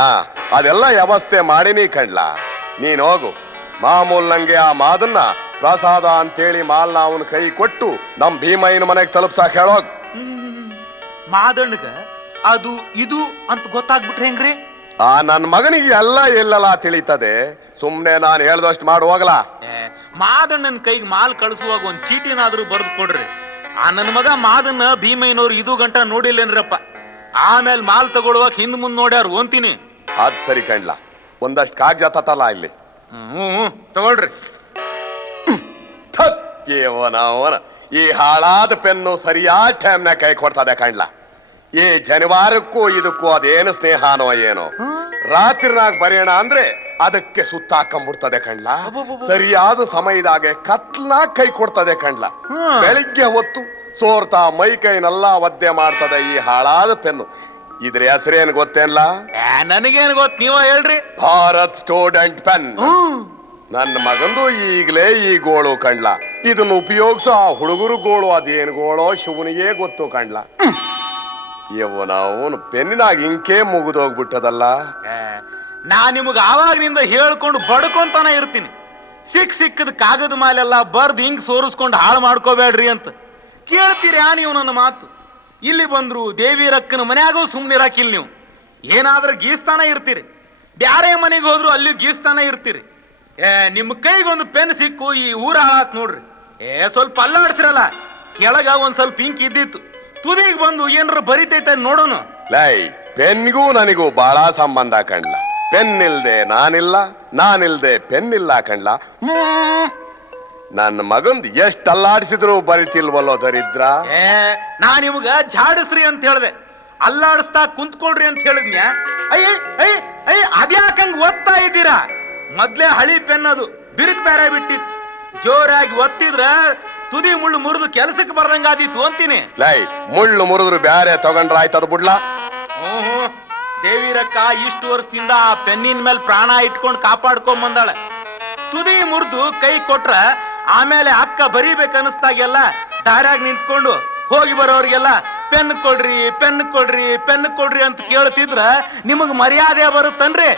ಅದೆಲ್ಲ ವ್ಯವಸ್ಥೆ ಮಾಡಿನಿ ಕಣ್ಲ. ನೀನ್ ಹೋಗು, ಮಾಮೂಲ್ನಂಗೆ ಆ ಮಾದನ್ನ ಪ್ರಸಾದ ಅಂತೇಳಿ ಮಾಲ್ನ ಅವನ ಕೈ ಕೊಟ್ಟು ನಮ್ ಭೀಮಯ್ಯನ ಮನೆಗೆ ತಲುಪ್ಸಾಕ್ ಹೇಳೋಗ್. ಮಾದಣ್ಣಗ ಅದು ಇದು ಅಂತ ಗೊತ್ತಾಗ್ಬಿಟ್ರೆ ಹೆಂಗ್ರಿ? ಆ ನನ್ ಮಗನಿಗೆ ಎಲ್ಲ ಎಲ್ಲೆಲ್ಲ ತಿಳಿತದೆ. ಸುಮ್ನೆ ನಾನು ಹೇಳ್ದಷ್ಟು ಮಾಡಿ ಹೋಗಲಾ? ಮಾದಣ್ಣನ ಕೈಗೆ ಮಾಲ್ ಕಳಿಸುವಾಗ ಒಂದ್ ಚೀಟಿನಾದ್ರೂ ಬರೆದು ಕೊಡ್ರಿ. ಆ ನನ್ನ ಮಗ ಮಾದನ್ನ ಭೀಮಯ್ಯನವ್ರು ಇದು ಗಂಟ ನೋಡಿಲ್ಲೇನ್ರಪ್ಪ. ಆಮೇಲೆ ಮಾಲ್ ತಗೊಳ್ಳುವಾಗ ಹಿಂದ್ ಮುಂದ್ ನೋಡ್ಯಾರು ಅಂತೀನಿ. ಅದ್ ಸರಿ ಕಣ್ಲ, ಒಂದಷ್ಟು ಕಾಗಜ ತತ್ತಲ್ಲ ಇಲ್ಲಿ. ತಗೊಳ್ರಿ. ಅವನ ಈ ಹಾಳಾದ ಪೆನ್ನು ಸರಿಯಾದ ಟೈಮ್ನಾಗ ಕೈ ಕೊಡ್ತದೆ ಕಣ್ಲ. ಈ ಜನಿವಾರಕ್ಕೂ ಇದಕ್ಕೂ ಅದೇನು ಸ್ನೇಹಾನೋ ಏನೋ. ರಾತ್ರಿನಾಗ ಬರೆಯೋಣ ಅಂದ್ರೆ ಅದಕ್ಕೆ ಸುತ್ತಾಕೊಂಡ್ಬಿಡ್ತದೆ ಕಣ್ಲ. ಸರಿಯಾದ ಸಮಯದಾಗೆ ಕತ್ಲನಾಗ ಕೈ ಕೊಡ್ತದೆ ಕಣ್ಲ. ಬೆಳಿಗ್ಗೆ ಹೊತ್ತು ಸೋರ್ತಾ ಮೈ ಕೈನೆಲ್ಲ ಒದ್ದೆ ಮಾಡ್ತದೆ ಈ ಹಾಳಾದ ಪೆನ್ನು. ಇದ್ರ ಹೆಸರೇನು ಗೊತ್ತೇನ್ಲ? ನನಗೇನು ಗೊತ್ತು, ನೀವ ಹೇಳ್ರಿ. Bharat student pen. ನನ್ನ ಮಗಂದು ಈಗಲೇ ಈ ಗೋಳು ಕಣ್ಲ. ಇದನ್ನ ಉಪಯೋಗಿಸೋ ಆ ಹುಡುಗರು ಗೋಳು ಅದೇನು ಗೋಳೋ ಶಿವನಿಗೆ ಗೊತ್ತು ಕಣ್ಲ. ಇವನು ಪೆನ್ನಿನಾಗ ಇಂಕೇ ಮುಗಿದೋಗ್ಬಿಟ್ಟದಲ್ಲ. ನಾ ನಿಮಗ ಆವಾಗಿನಿಂದ ಹೇಳ್ಕೊಂಡು ಬಡ್ಕೊಂತಾನ ಇರ್ತೀನಿ. ಸಿಕ್ಕದ ಕಾಗದ ಮಾಲೆಲ್ಲ ಬರ್ದು ಹಿಂಗ್ ಸೋರಿಸ್ಕೊಂಡು ಹಾಳು ಮಾಡ್ಕೋಬೇಡ್ರಿ ಅಂತ ಕೇಳ್ತೀರಿ ನೀವು ನನ್ನ ಮಾತು. ಇಲ್ಲಿ ಬಂದ್ರು ದೇವಿರಕ್ಕನ ಮನ್ಯಾಗೂ ಸುಮ್ನಿರಾಕಿಲ್ ನೀವು. ಏನಾದ್ರೂ ಗೀಸ್ತಾನ ಇರ್ತೀರಿ, ಬ್ಯಾರೆ ಮನೆಗೆ ಹೋದ್ರು ಅಲ್ಲಿ ಗೀಸ್ತಾನ ಇರ್ತೀರಿ. ನಿಮ್ಮ ಕೈಗೊಂದು ಪೆನ್ ಸಿಕ್ಕು ಈ ಊರ ಹಾಳಾತ್ ನೋಡ್ರಿ. ಸ್ವಲ್ಪ ಅಲ್ಲಾಡ್ಸಿರಲ್ಲ, ಕೆಳಗ ಒಂದ್ ಸ್ವಲ್ಪ ಇಂಕ್ ಇದ್ದಿತ್ತು, ತುದಿಗೆ ಬಂದು ಏನಾರ ಬರಿತೈತೆ ನೋಡೋಣ. ಲೈ, ಪೆನ್ಗೂ ನನಗೂ ಬಹಳ ಸಂಬಂಧ ಕಣ್ಲ. ಪೆನ್ ಇಲ್ದೆ ನಾನಿಲ್ಲ, ನಾನಿಲ್ದೆ ಪೆನ್ ಇಲ್ಲ ಕಣ್ಲ. ನನ್ನ ಮಗಂದ್ ಎಷ್ಟ್ ಅಲ್ಲಾಡಿಸಿದ್ರು ಬರಿತಿಲ್ವಲ್ಲೋ ದರಿದ್ರ. ನಾ ನಿಮ್ಗ ಜಾಡಿಸ್ರಿ ಅಂತ ಹೇಳ್ದೆ, ಅಲ್ಲಾಡಿಸ್ತಾ ಕುಂತ್ಕೊಳ್ರಿ ಅಂತ ಹೇಳಿದ್ನ್ಯಾ. ಅಯ್ಯ ಅಯ್ಯ ಅಯ್ಯ ಅದ್ಯಾಕಂಗ್ ಒತ್ತಾ ಇದ್ದೀರಾ? ಮೊದ್ಲೇ ಹಳಿ ಪೆನ್ ಅದು ಬಿರುಕು ಬೇರೆ ಬಿಟ್ಟಿತ್ತು. ಜೋರಾಗಿ ಒತ್ತಿದ್ರ ತುದಿ ಮುಳ್ಳು ಮುರಿದು ಕೆಲಸಕ್ಕೆ ಬರ್ದಂಗಾದಿತ್ತು ಅಂತೀನಿ. ಲೈ, ಮುಳ್ಳು ಮುರಿದ್ರು ಬ್ಯಾರೆ ತಗೊಂಡ್ರ ಆಯ್ತದ ಬಿಡ್ಲಾ? ದೇವಿರಕ್ಕ ಇಷ್ಟು ವರ್ಷದಿಂದ ಆ ಪೆನ್ನಿನ ಮೇಲೆ ಪ್ರಾಣ ಇಟ್ಕೊಂಡು ಕಾಪಾಡ್ಕೊಂಡ್ ಬಂದಾಳೆ. ತುದಿ ಮುರಿದು ಕೈ ಕೊಟ್ರ ಆಮೇಲೆ ಅಕ್ಕ ಬರೀಬೇಕನ್ನಿಸ್ದಾಗೆಲ್ಲ ದಾರ್ಯಾಗ ನಿಂತ್ಕೊಂಡು ಹೋಗಿ ಬರೋರಿಗೆಲ್ಲ ಪೆನ್ ಕೊಡ್ರಿ ಪೆನ್ ಕೊಡ್ರಿ ಪೆನ್ ಕೊಡ್ರಿ ಅಂತ ಕೇಳ್ತಿದ್ರ ನಿಮಗ್ ಮರ್ಯಾದೆ ಬರುತ್ತನ್ರಿ?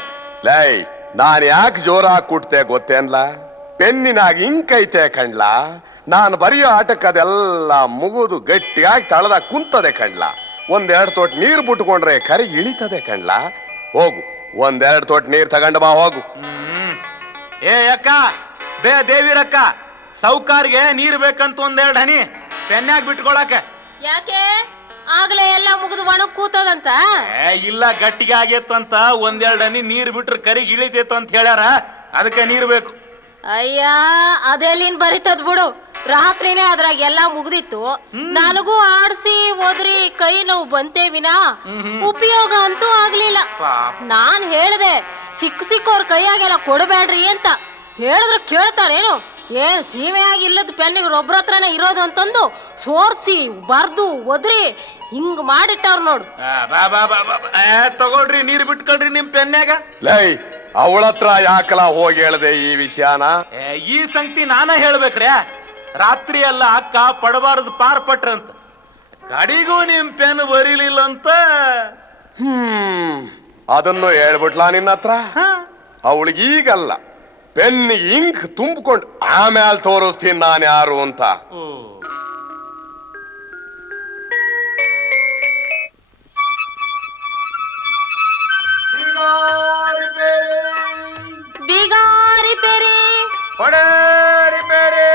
ಲೈ, ನಾನ್ ಯಾಕೆ ಜೋರಾಗಿ ಕುಟ್ತೆ ಗೊತ್ತೇನ್ಲ? ಪೆನ್ನಿನಾಗ ಇಂಕ್ ಐತೆ ಕಣ್ಲ. ನಾನು ಬರೆಯೋ ಆಟಕ್ಕೆ ಅದೆಲ್ಲ ಮುಗುದು ಗಟ್ಟಿಯಾಗಿ ತಳದಾಗ ಕುಂತದೆ ಕಣ್ಲ. ಒಂದೆರಡು ತೋಟ ನೀರು ಬಿಟ್ಕೊಂಡ್ರೆ ಕರಿ ಇಳಿತದೆ ಕಣ್ಲ. ಹೋಗು, ಒಂದೆರಡು ತೋಟ ನೀರ್ ತಗೊಂಡು ಬಾ ಹೋಗು. ಏ ಅಕ್ಕ, ದೇವಿರಕ್ಕ, ಸೌಕಾರ್ಗೆ ನೀರ್ ಬೇಕಂತ ಒಂದೆರಡು ಹನಿ ಪೆನ್ಯಾಗ ಬಿಟ್ಕೊಳಕ. ಯಾಕೆ ಆಗ್ಲೇ ಎಲ್ಲ ಮುಗಿದು ಒಣಗ್ ಕೂತದಂತ? ಇಲ್ಲ, ಗಟ್ಟಿಗೆ ಆಗೇತಂತ ಒಂದೆರಡು ಹನಿ ನೀರ್ ಬಿಟ್ರೆ ಕರಿಗೆ ಇಳಿತೈತ ಅಂತ ಹೇಳ್ಯಾರ, ಅದಕ್ಕೆ ನೀರ್ ಬೇಕು. ಅಯ್ಯ, ಅದೆಲ್ಲಿನ್ ಬರಿತದ್ ಬಿಡು. ರಾತ್ರಿನೇ ಅದ್ರಾಗ ಎಲ್ಲಾ ಮುಗ್ದಿತ್ತು. ನನಗೂ ಆಡ್ಸಿ ಓದ್ರಿ ಕೈ ನೋವು ಬಂತೇವಿನ ಉಪಯೋಗ ಅಂತೂ ಆಗ್ಲಿಲ್ಲ. ನಾನ್ ಹೇಳ್ದೆ ಸಿಕ್ಕವ್ರ ಕೈಯಾಗೆಲ್ಲ ಕೊಡಬೇಡ್ರಿ ಅಂತ. ಹೇಳಿದ್ರು ಕೇಳ್ತಾರೇನು? ಏನ್ ಸೀಮೆಯಾಗಿ ಇಲ್ಲದ ಪೆನ್ನಿಗೆ ಒಬ್ರ ಹತ್ರನೇ ಇರೋದು ಅಂತಂದು ಸೋರ್ಸಿ ಬರ್ದು ಒದ್ರಿ ಹಿಂಗ್ ಮಾಡಿಟ್ಟವ್ರ ನೋಡು. ತಗೊಳ್ರಿ, ನೀರ್ ಬಿಟ್ಕೊಳ್ರಿ ನಿಮ್ ಪೆನ್ಯಾಗ. ಲೈ, ಅವಳತ್ರ ಯಾಕಲ ಹೋಗಿ ಹೇಳ್ದೆ ಈ ವಿಷಯನ? ಈ ಸಂಗತಿ ನಾನ ಹೇಳ್ಬೇಕ್ರೆ. ರಾತ್ರಿ ಎಲ್ಲ ಅಕ್ಕ ಪಡಬಾರದು ಪಾರ್ ಪಟ್ರಂತ, ಕಡಿಗೂ ನಿಮ್ ಪೆನ್ ಬರೀಲಿಲ್ಲ ಅಂತ. ಅದನ್ನು ಹೇಳ್ಬಿಟ್ಲಾ ನಿನ್ನ ಹತ್ರ? ಅವಳಿಗೆ ಈಗಲ್ಲ, ಪೆನ್ನಿಗೆ ಇಂಕ್ ತುಂಬಿಕೊಂಡು ಆಮೇಲೆ ತೋರಿಸ್ತೀನಿ ನಾನು ಯಾರು ಅಂತ. ಬಿಗಾರಿ ಪೆರಿ ಕೊಡೇರಿ ಬೇರೆ,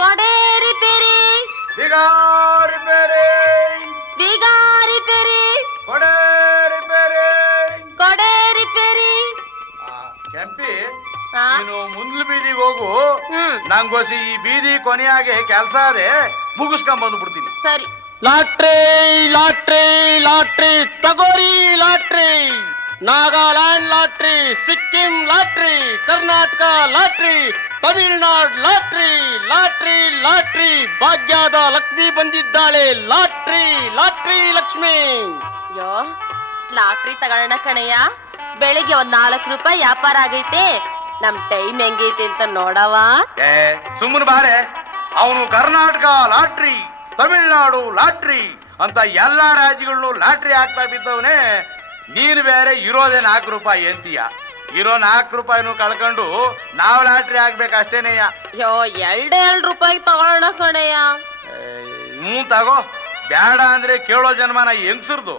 ಕೊಡೇರಿ ಪೆರಿ ಬಿಗಾರಿ ಬೇರೆ, ಬಿಗಾರಿ ಪೆರಿ ಕೊಡೇರಿ ಬೇರೆ. ಕೊಡೇರಿ ಪೆರಿ. ಕೆಂಪಿ, ಆ? ನೀನು ಮುಂದ್ಲು ಬೀದಿಗೆ ಹೋಗು. ಹ್ಮ್. ನಂಗೋಸಿ ಈ ಬೀದಿ ಕೊನೆಯಾಗೆ ಕೆಲಸ ಅದೇ, ಮುಗಿಸ್ಕೊಂಡ್ ಬಂದ್ಬಿಡ್ತೀನಿ. ಸರಿ. ಲಾಟ್ರಿ ಲಾಟ್ರಿ ಲಾಟ್ರಿ ತಗೋರಿ lottery. Nagaland lottery, Sikkim lottery, Karnataka lottery, Tamil Nadu lottery. Lottery lottery ಭಾಗ್ಯದ ಲಕ್ಷ್ಮಿ ಬಂದಿದ್ದಾಳೆ. Lottery lottery Lakshmi. ಅಯ್ಯೋ, ಲಾಟ್ರಿ ತಗೋಣ ಕಣಯ್ಯ. ಬೆಳಿಗ್ಗೆ ಒಂದ್ 4 ರೂಪಾಯಿ ವ್ಯಾಪಾರ ಆಗೈತೆ. ನಮ್ ಟೈಮ್ ಹೆಂಗೈತೆ ಅಂತ ನೋಡವಾ? ಸುಮ್ಮನೆ ಬಾರೆ. ಅವನು ಕರ್ನಾಟಕ ಲಾಟ್ರಿ, ತಮಿಳ್ನಾಡು ಲಾಟ್ರಿ ಅಂತ ಎಲ್ಲ ರಾಜ್ಯಗಳನ್ನೂ ಲಾಟ್ರಿ ಆಗ್ತಾ ಬಿದ್ದವನೇ. ನೀನು ಬೇರೆ ಇರೋದೇ 4 ರೂಪಾಯಿ ಅಂತೀಯ. ಇರೋ 4 ರೂಪಾಯಿನೂ ಕಳ್ಕೊಂಡು ನಾವು ಲಾಟ್ರಿ ಆಗ್ಬೇಕಷ್ಟೇನೆಯ. ಯೋ 2 ರೂಪಾಯಿಗೆ ತಗೊಳ್ಳೋಣ ಕಣಯ್ಯ. ತಗೋ. ಬೇಡ ಅಂದ್ರೆ ಕೇಳೋ ಜನ್ಮನ ಹೆಂಗ್ಸರ್ದು.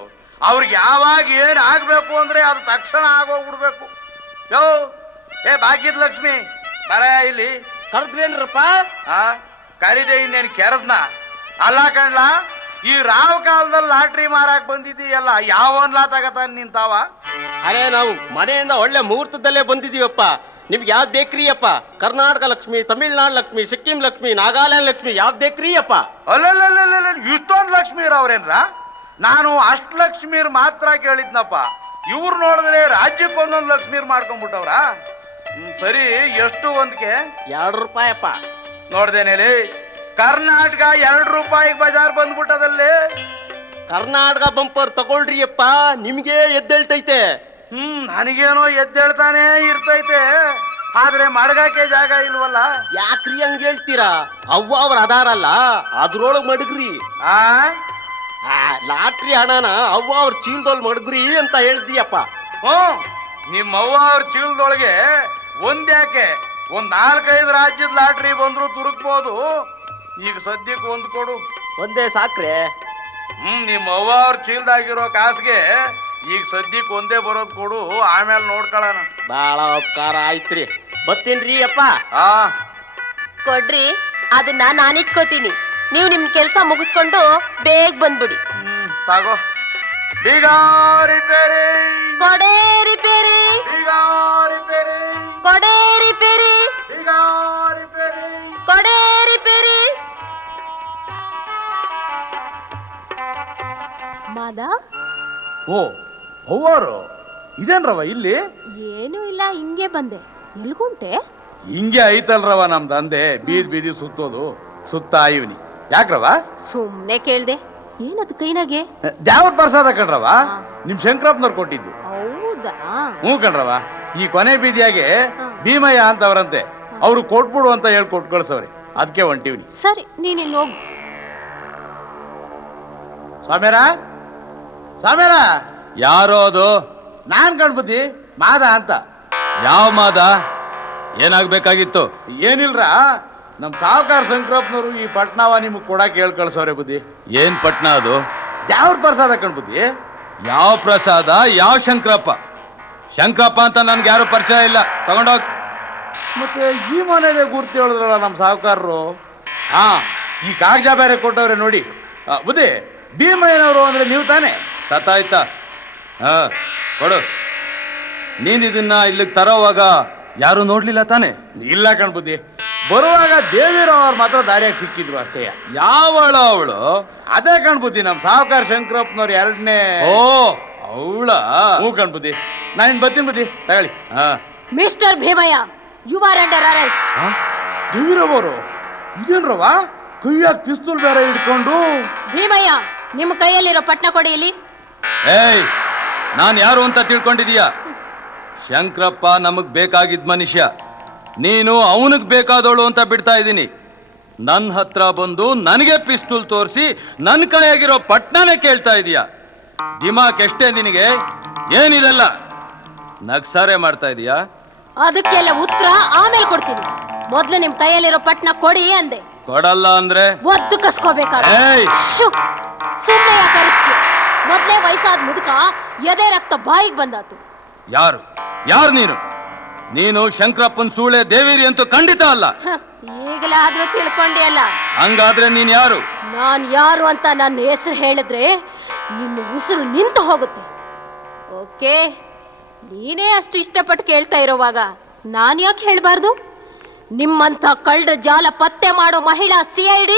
ಅವ್ರಿಗೆ ಯಾವಾಗ ಏನ್ ಆಗ್ಬೇಕು ಅಂದ್ರೆ ಅದು ತಕ್ಷಣ ಆಗೋಗ್ಬಿಡ್ಬೇಕು. ಯೋ ಭಾಗ್ಯದ ಲಕ್ಷ್ಮಿ ಬರ ಇಲ್ಲಿ. ಕರೆದ್ರೇನ್ರಪ್ಪ? ಕರಿದೆ ಇನ್ನೇನು ಕೆರದ್ನ ಅಲ್ಲ ಕಣ್ಲ. ಈ ರಾವ್ ಕಾಲದಲ್ಲಿ ಲಾಟ್ರಿ ಮಾರಾಕ್ ಬಂದಿದ್ದೀಯಲ್ಲ, ಯಾವನ್ಲಾ ತಗತಾನ ನಿಂತಾವ? ಅರೆ ನಾವು ಮನೆಯಿಂದ ಒಳ್ಳೆ ಮುಹೂರ್ತದಲ್ಲೇ ಬಂದಿದೀವಪ್ಪ. ನಿಮ್ಗೆ ಯಾವ್ದು ಬೇಕ್ರಿ ಅಪ್ಪ? ಕರ್ನಾಟಕ ಲಕ್ಷ್ಮಿ, ತಮಿಳ್ನಾಡು ಲಕ್ಷ್ಮಿ, ಸಿಕ್ಕಿಂ ಲಕ್ಷ್ಮಿ, ನಾಗಾಲ್ಯಾಂಡ್ ಲಕ್ಷ್ಮಿ ಯಾವ್ದು ಬೇಕ್ರಿ ಅಪ್ಪ? ಅಲ್ಲ ಇಷ್ಟೊಂದು ಲಕ್ಷ್ಮೀರ್ ಅವ್ರೇನ್ರ? ನಾನು ಅಷ್ಟ್ ಲಕ್ಷ್ಮೀರ್ ಮಾತ್ರ ಕೇಳಿದ್ನಪ್ಪ. ಇವ್ರು ನೋಡಿದ್ರೆ ರಾಜ್ಯಕ್ಕೊಂದೊಂದು ಲಕ್ಷ್ಮೀರ್ ಮಾಡ್ಕೊಂಡ್ಬಿಟ್ಟವ್ರ. ಸರಿ, ಎಷ್ಟು ಒಂದ್ಕೆ? 2 ರೂಪಾಯಿ ಅಪ್ಪ. ನೋಡ್ದೇನೇಲಿ, ಕರ್ನಾಟಕ 2 ರೂಪಾಯಿಗೆ ಬಜಾರ್ ಬಂದ್ಬಿಟ್ಟದಲ್ಲಿ. ಕರ್ನಾಟಕ ಬಂಪರ್ ತಗೊಳ್ರಿ ಅಪ್ಪ, ನಿಮ್ಗೆ ಎದ್ದೇಳ್ತೈತೆ. ನನಗೇನೋ ಎದ್ದೇಳ್ತಾನೆ ಇರ್ತೈತೆ, ಆದ್ರೆ ಮಡಗಕ್ಕೆ ಜಾಗ ಇಲ್ವಲ್ಲ. ಯಾಕ್ರಿ ಹಂಗ ಹೇಳ್ತೀರಾ? ಅವ್ವ ಅವ್ರ ಅದಾರಲ್ಲ, ಅದ್ರೊಳಗ್ ಮಡಗ್ರಿ. ಲಾಟ್ರಿ ಹಣನ ಅವ್ವ ಅವ್ರ ಚೀಲದೊಳಗ್ ಮಡಗ್ರಿ ಅಂತ ಹೇಳ್ತೀಯಪ್ಪ. ನಿಮ್ಮವ್ವ ಅವ್ರ ಚೀಲದೊಳಗೆ ಒಂದ್ಯಾಕೆ, 4-5 ರಾಜ್ಯದ ಲಾಟ್ರಿ ಬಂದ್ರು ತುರುಕ್ಬೋದು. ಈಗ ಸದ್ಯಕ್ಕೆ ಒಂದು ಕೊಡು. ಒಂದೇ ಸಾಕ್ರೆ? ನಿಮ್ಮವ್ವ ಅವ್ರ ಚೀಲದಾಗಿರೋ ಕಾಸಿಗೆ ಈಗ ಸದ್ಯಕ್ಕೆ ಒಂದೇ ಬರೋದು ಕೊಡು, ಆಮೇಲೆ ನೋಡ್ಕೊಳ್ಳೋಣ. ಬಾಳ ಉಪಕಾರ ಆಯ್ತ್ರಿ. ಬರ್ತೀನ್ರಿ ಅಪ್ಪ. ಕೊಡ್ರಿ, ಅದನ್ನ ನಾನಿಟ್ಕೋತೀನಿ. ನೀವು ನಿಮ್ ಕೆಲ್ಸ ಮುಗಿಸ್ಕೊಂಡು ಬೇಗ ಬಂದ್ಬಿಡಿ. ತಗೋ. ಬೀಗ ರಿಪೇರಿ, ಕೊಡೆ ರಿಪೇರಿ, ಬೀಗ ರಿಪೇರಿ, ಕೊಡೆ ರಿಪೇರಿ, ಬೀಗ ರಿಪೇರಿ, ಕೊಡೆ ರಿಪೇರಿ. ಮಾದ? ಓ ಅವ್ವಾರು ಇದೇನ್ರವ ಇಲ್ಲಿ? ಏನು ಇಲ್ಲ, ಹಿಂಗೆ ಬಂದೆ. ಎಲ್ಗುಂಟೆ? ಹಿಂಗೆ ಐತಲ್ರವ ನಮ್ ದಂಧೆ. ಬೀದಿ ಸುತ್ತೋದು. ಸುತ್ತಾ ಇವನಿ. ಯಾಕ್ರವ? ಸುಮ್ನೆ ಕೇಳ್ದೆ. ಏನದು ಕೈನಾಗೆ? ದ್ಯಾವತ್ ಪ್ರಸಾದ ಕಣ್ರವ, ನಿಮ್ ಶಂಕರಪ್ಪನವ್ರು ಕೊಟ್ಟಿದ್ದು. ಹೌದಾ? ಕಣ್ರವ, ಈ ಕೊನೆ ಬೀದಿಯಾಗೆ ಭೀಮಯ್ಯ ಅಂತವ್ರಂತೆ, ಅವ್ರು ಕೊಟ್ಬಿಡು ಅಂತ ಹೇಳಿ ಕೊಟ್ಟು ಕಳ್ಸವ್ರಿ. ಅದಕ್ಕೆ ಹೊಂಟಿವ್ನಿ. ಸರಿ, ನೀನಿಲ್ಲಿ ಹೋಗು. ಸ್ವಾಮ್ಯಾರ ಯಾರೋ ಅದು? ನಾನ್ ಕಣ್ಬುದ್ದಿ ಮಾದ ಅಂತ. ಯಾವ ಮಾದ? ಏನಾಗ್ಬೇಕಾಗಿತ್ತು? ಏನಿಲ್ರ, ನಮ್ ಸಾವುಕಾರ ಶಂಕರಪ್ಪನವರು ಈ ಪಟ್ನಾವ ನಿಮಗ್ ಕೊಡಾಕ್ ಹೇಳ್ ಕಳ್ಸವ್ರೆ ಬುದ್ಧಿ. ಏನ್ ಪಟ್ನ ಅದು? ದ್ಯಾವ್ರ ಪ್ರಸಾದ ಕಣ್ಬುದ್ದಿ. ಯಾವ ಪ್ರಸಾದ? ಯಾವ ಶಂಕರಪ್ಪ? ಶಂಕರಪ್ಪ ಅಂತ ನನ್ಗೆ ಯಾರು ಪರಿಚಯ ಇಲ್ಲ, ತಗೊಂಡೋಗ್. ಮತ್ತೆ ಈ ಮನೆದೇ ಗುರ್ತಿ ಹೇಳಿದ್ರಲ್ಲ ನಮ್ ಸಾವುಕಾರರು. ಈ ಕಾಗಜ ಬೇರೆ ಕೊಟ್ಟವ್ರೆ ನೋಡಿ. ಬುದ್ಧಿ, ಭೀಮಯ್ಯನವರು ಅಂದ್ರೆ ನೀವು ತಾನೆ? ತತ್ತಾಯ್ತಾ? ಕೊಡು. ನೀನ್ ಇದನ್ನ ಇಲ್ಲಿಗೆ ತರೋವಾಗ ಯಾರು ನೋಡ್ಲಿಲ್ಲ ತಾನೆ? ಇಲ್ಲ ಕಣ್ಬುದ್ಧಿ, ಬರುವಾಗ ದೇವಿರಾವ್ ಅವ್ರ ಮಾತ್ರ ದಾರಿಯಾಗಿ ಸಿಕ್ಕಿದ್ರು ಅಷ್ಟೇ. ಯಾವಳ ಅವಳು? ಅದೇ ಕಣ್ಬುದ್ಧಿ, ನಮ್ ಸಾವುಕಾರ ಶಂಕರಪ್ಪನವ್ರು 2ನೇ. ಓ ಅವಳ? ಕಣ್ಬುದ್ಧಿ, ನಾನು ಬರ್ತೀನಿ ಬುದ್ಧಿ, ತಗೊಳ್ಳಿ. Mister Bhimaiah, you are under arrest. Devirao ಅವರು ಇದೇನ್ರವ? ಕೈಯಾಗ ಪಿಸ್ತೂಲ್ ಬೇರೆ ಹಿಡ್ಕೊಂಡು. ಭೀಮಯ್ಯ, ನಿಮ್ಮ ಕೈಯಲ್ಲಿರೋ ಪಟ್ನ ಕೊಡಿ ಇಲ್ಲಿ. ಏಯ್, ನಾನ್ ಯಾರು ಅಂತ ತಿಳ್ಕೊಂಡಿದೀಯ? ಶಂಕರಪ್ಪ ನಮಗ್ ಬೇಕಾಗಿದ್ದ ಮನುಷ್ಯ, ನೀನು ಅವನಿಗೆ ಬೇಕಾದವಳು ಅಂತ ಬಿಡ್ತಾ ಇದ್ದೀನಿ. ನನ್ನ ಹತ್ರ ಬಂದು ನನಗೆ ಪಿಸ್ತೂಲ್ ತೋರಿಸಿ ನನ್ನ ಕೈಯಾಗಿರೋ ಪಟ್ನಾನೇ ಕೇಳ್ತಾ ಇದೀಯ. ದಿಮಾಕ್ ಎಷ್ಟೇ ನಿನಗೆ? ಏನಿದೆಲ್ಲ ನಗ್ಸಾರೆ ಮಾಡ್ತಾ ಇದೀಯಾ? ಅದಕ್ಕೆಲ್ಲ ಉತ್ತರ ಆಮೇಲೆ ಕೊಡ್ತೀನಿ. ಮೊದ್ಲು ನಿಮ್ ಕೈಯಲ್ಲಿರೋ ಪಟ್ನ ಕೊಡಿ ಅಂದೆ. ಕೊಡಲ್ಲ ಅಂದ್ರೆ ಒದ್ದು ಕಸ್ಕೋಬೇಕಾಗ. ಏಯ್! ಸುಮ್ಮನೆ ಯಾಕರಿಸ್ತೀಯ? ಮೊದ್ಲೇ ವಯಸ್ಸಾದ ಮುದುಕ ಎದೆ ರಕ್ತ ಬಾಯಿಗೆ ಬಂದಾತು. ಯಾರು ಯಾರು ನೀನು? ನೀನು ಶಂಕರಪ್ಪನ್ ಸೂಳೆ ದೇವೇರಿ ಅಂತೂ ಖಂಡಿತ ಅಲ್ಲ. ಈಗಲಾದ್ರೂ ತಿಳ್ಕೊಂಡೆ ಅಲ್ಲ? ಹಂಗಾದ್ರೆ ನೀನ್ ಯಾರು? ನಾನ್ ಯಾರು ಅಂತ ನನ್ನ ಹೆಸರು ಹೇಳಿದ್ರೆ ನಿನ್ನ ಉಸಿರು ನಿಂತು ಹೋಗುತ್ತೆ. ಓಕೆ, ನೀನೇ ಅಷ್ಟು ಇಷ್ಟಪಟ್ಟು ಕೇಳ್ತಾ ಇರೋವಾಗ ನಾನು ಯಾಕೆ ಹೇಳ್ಬಾರ್ದು? ನಿಮ್ಮಂಥ ಕಳ್ಳರ ಜಾಲ ಪತ್ತೆ ಮಾಡೋ ಮಹಿಳಾ CID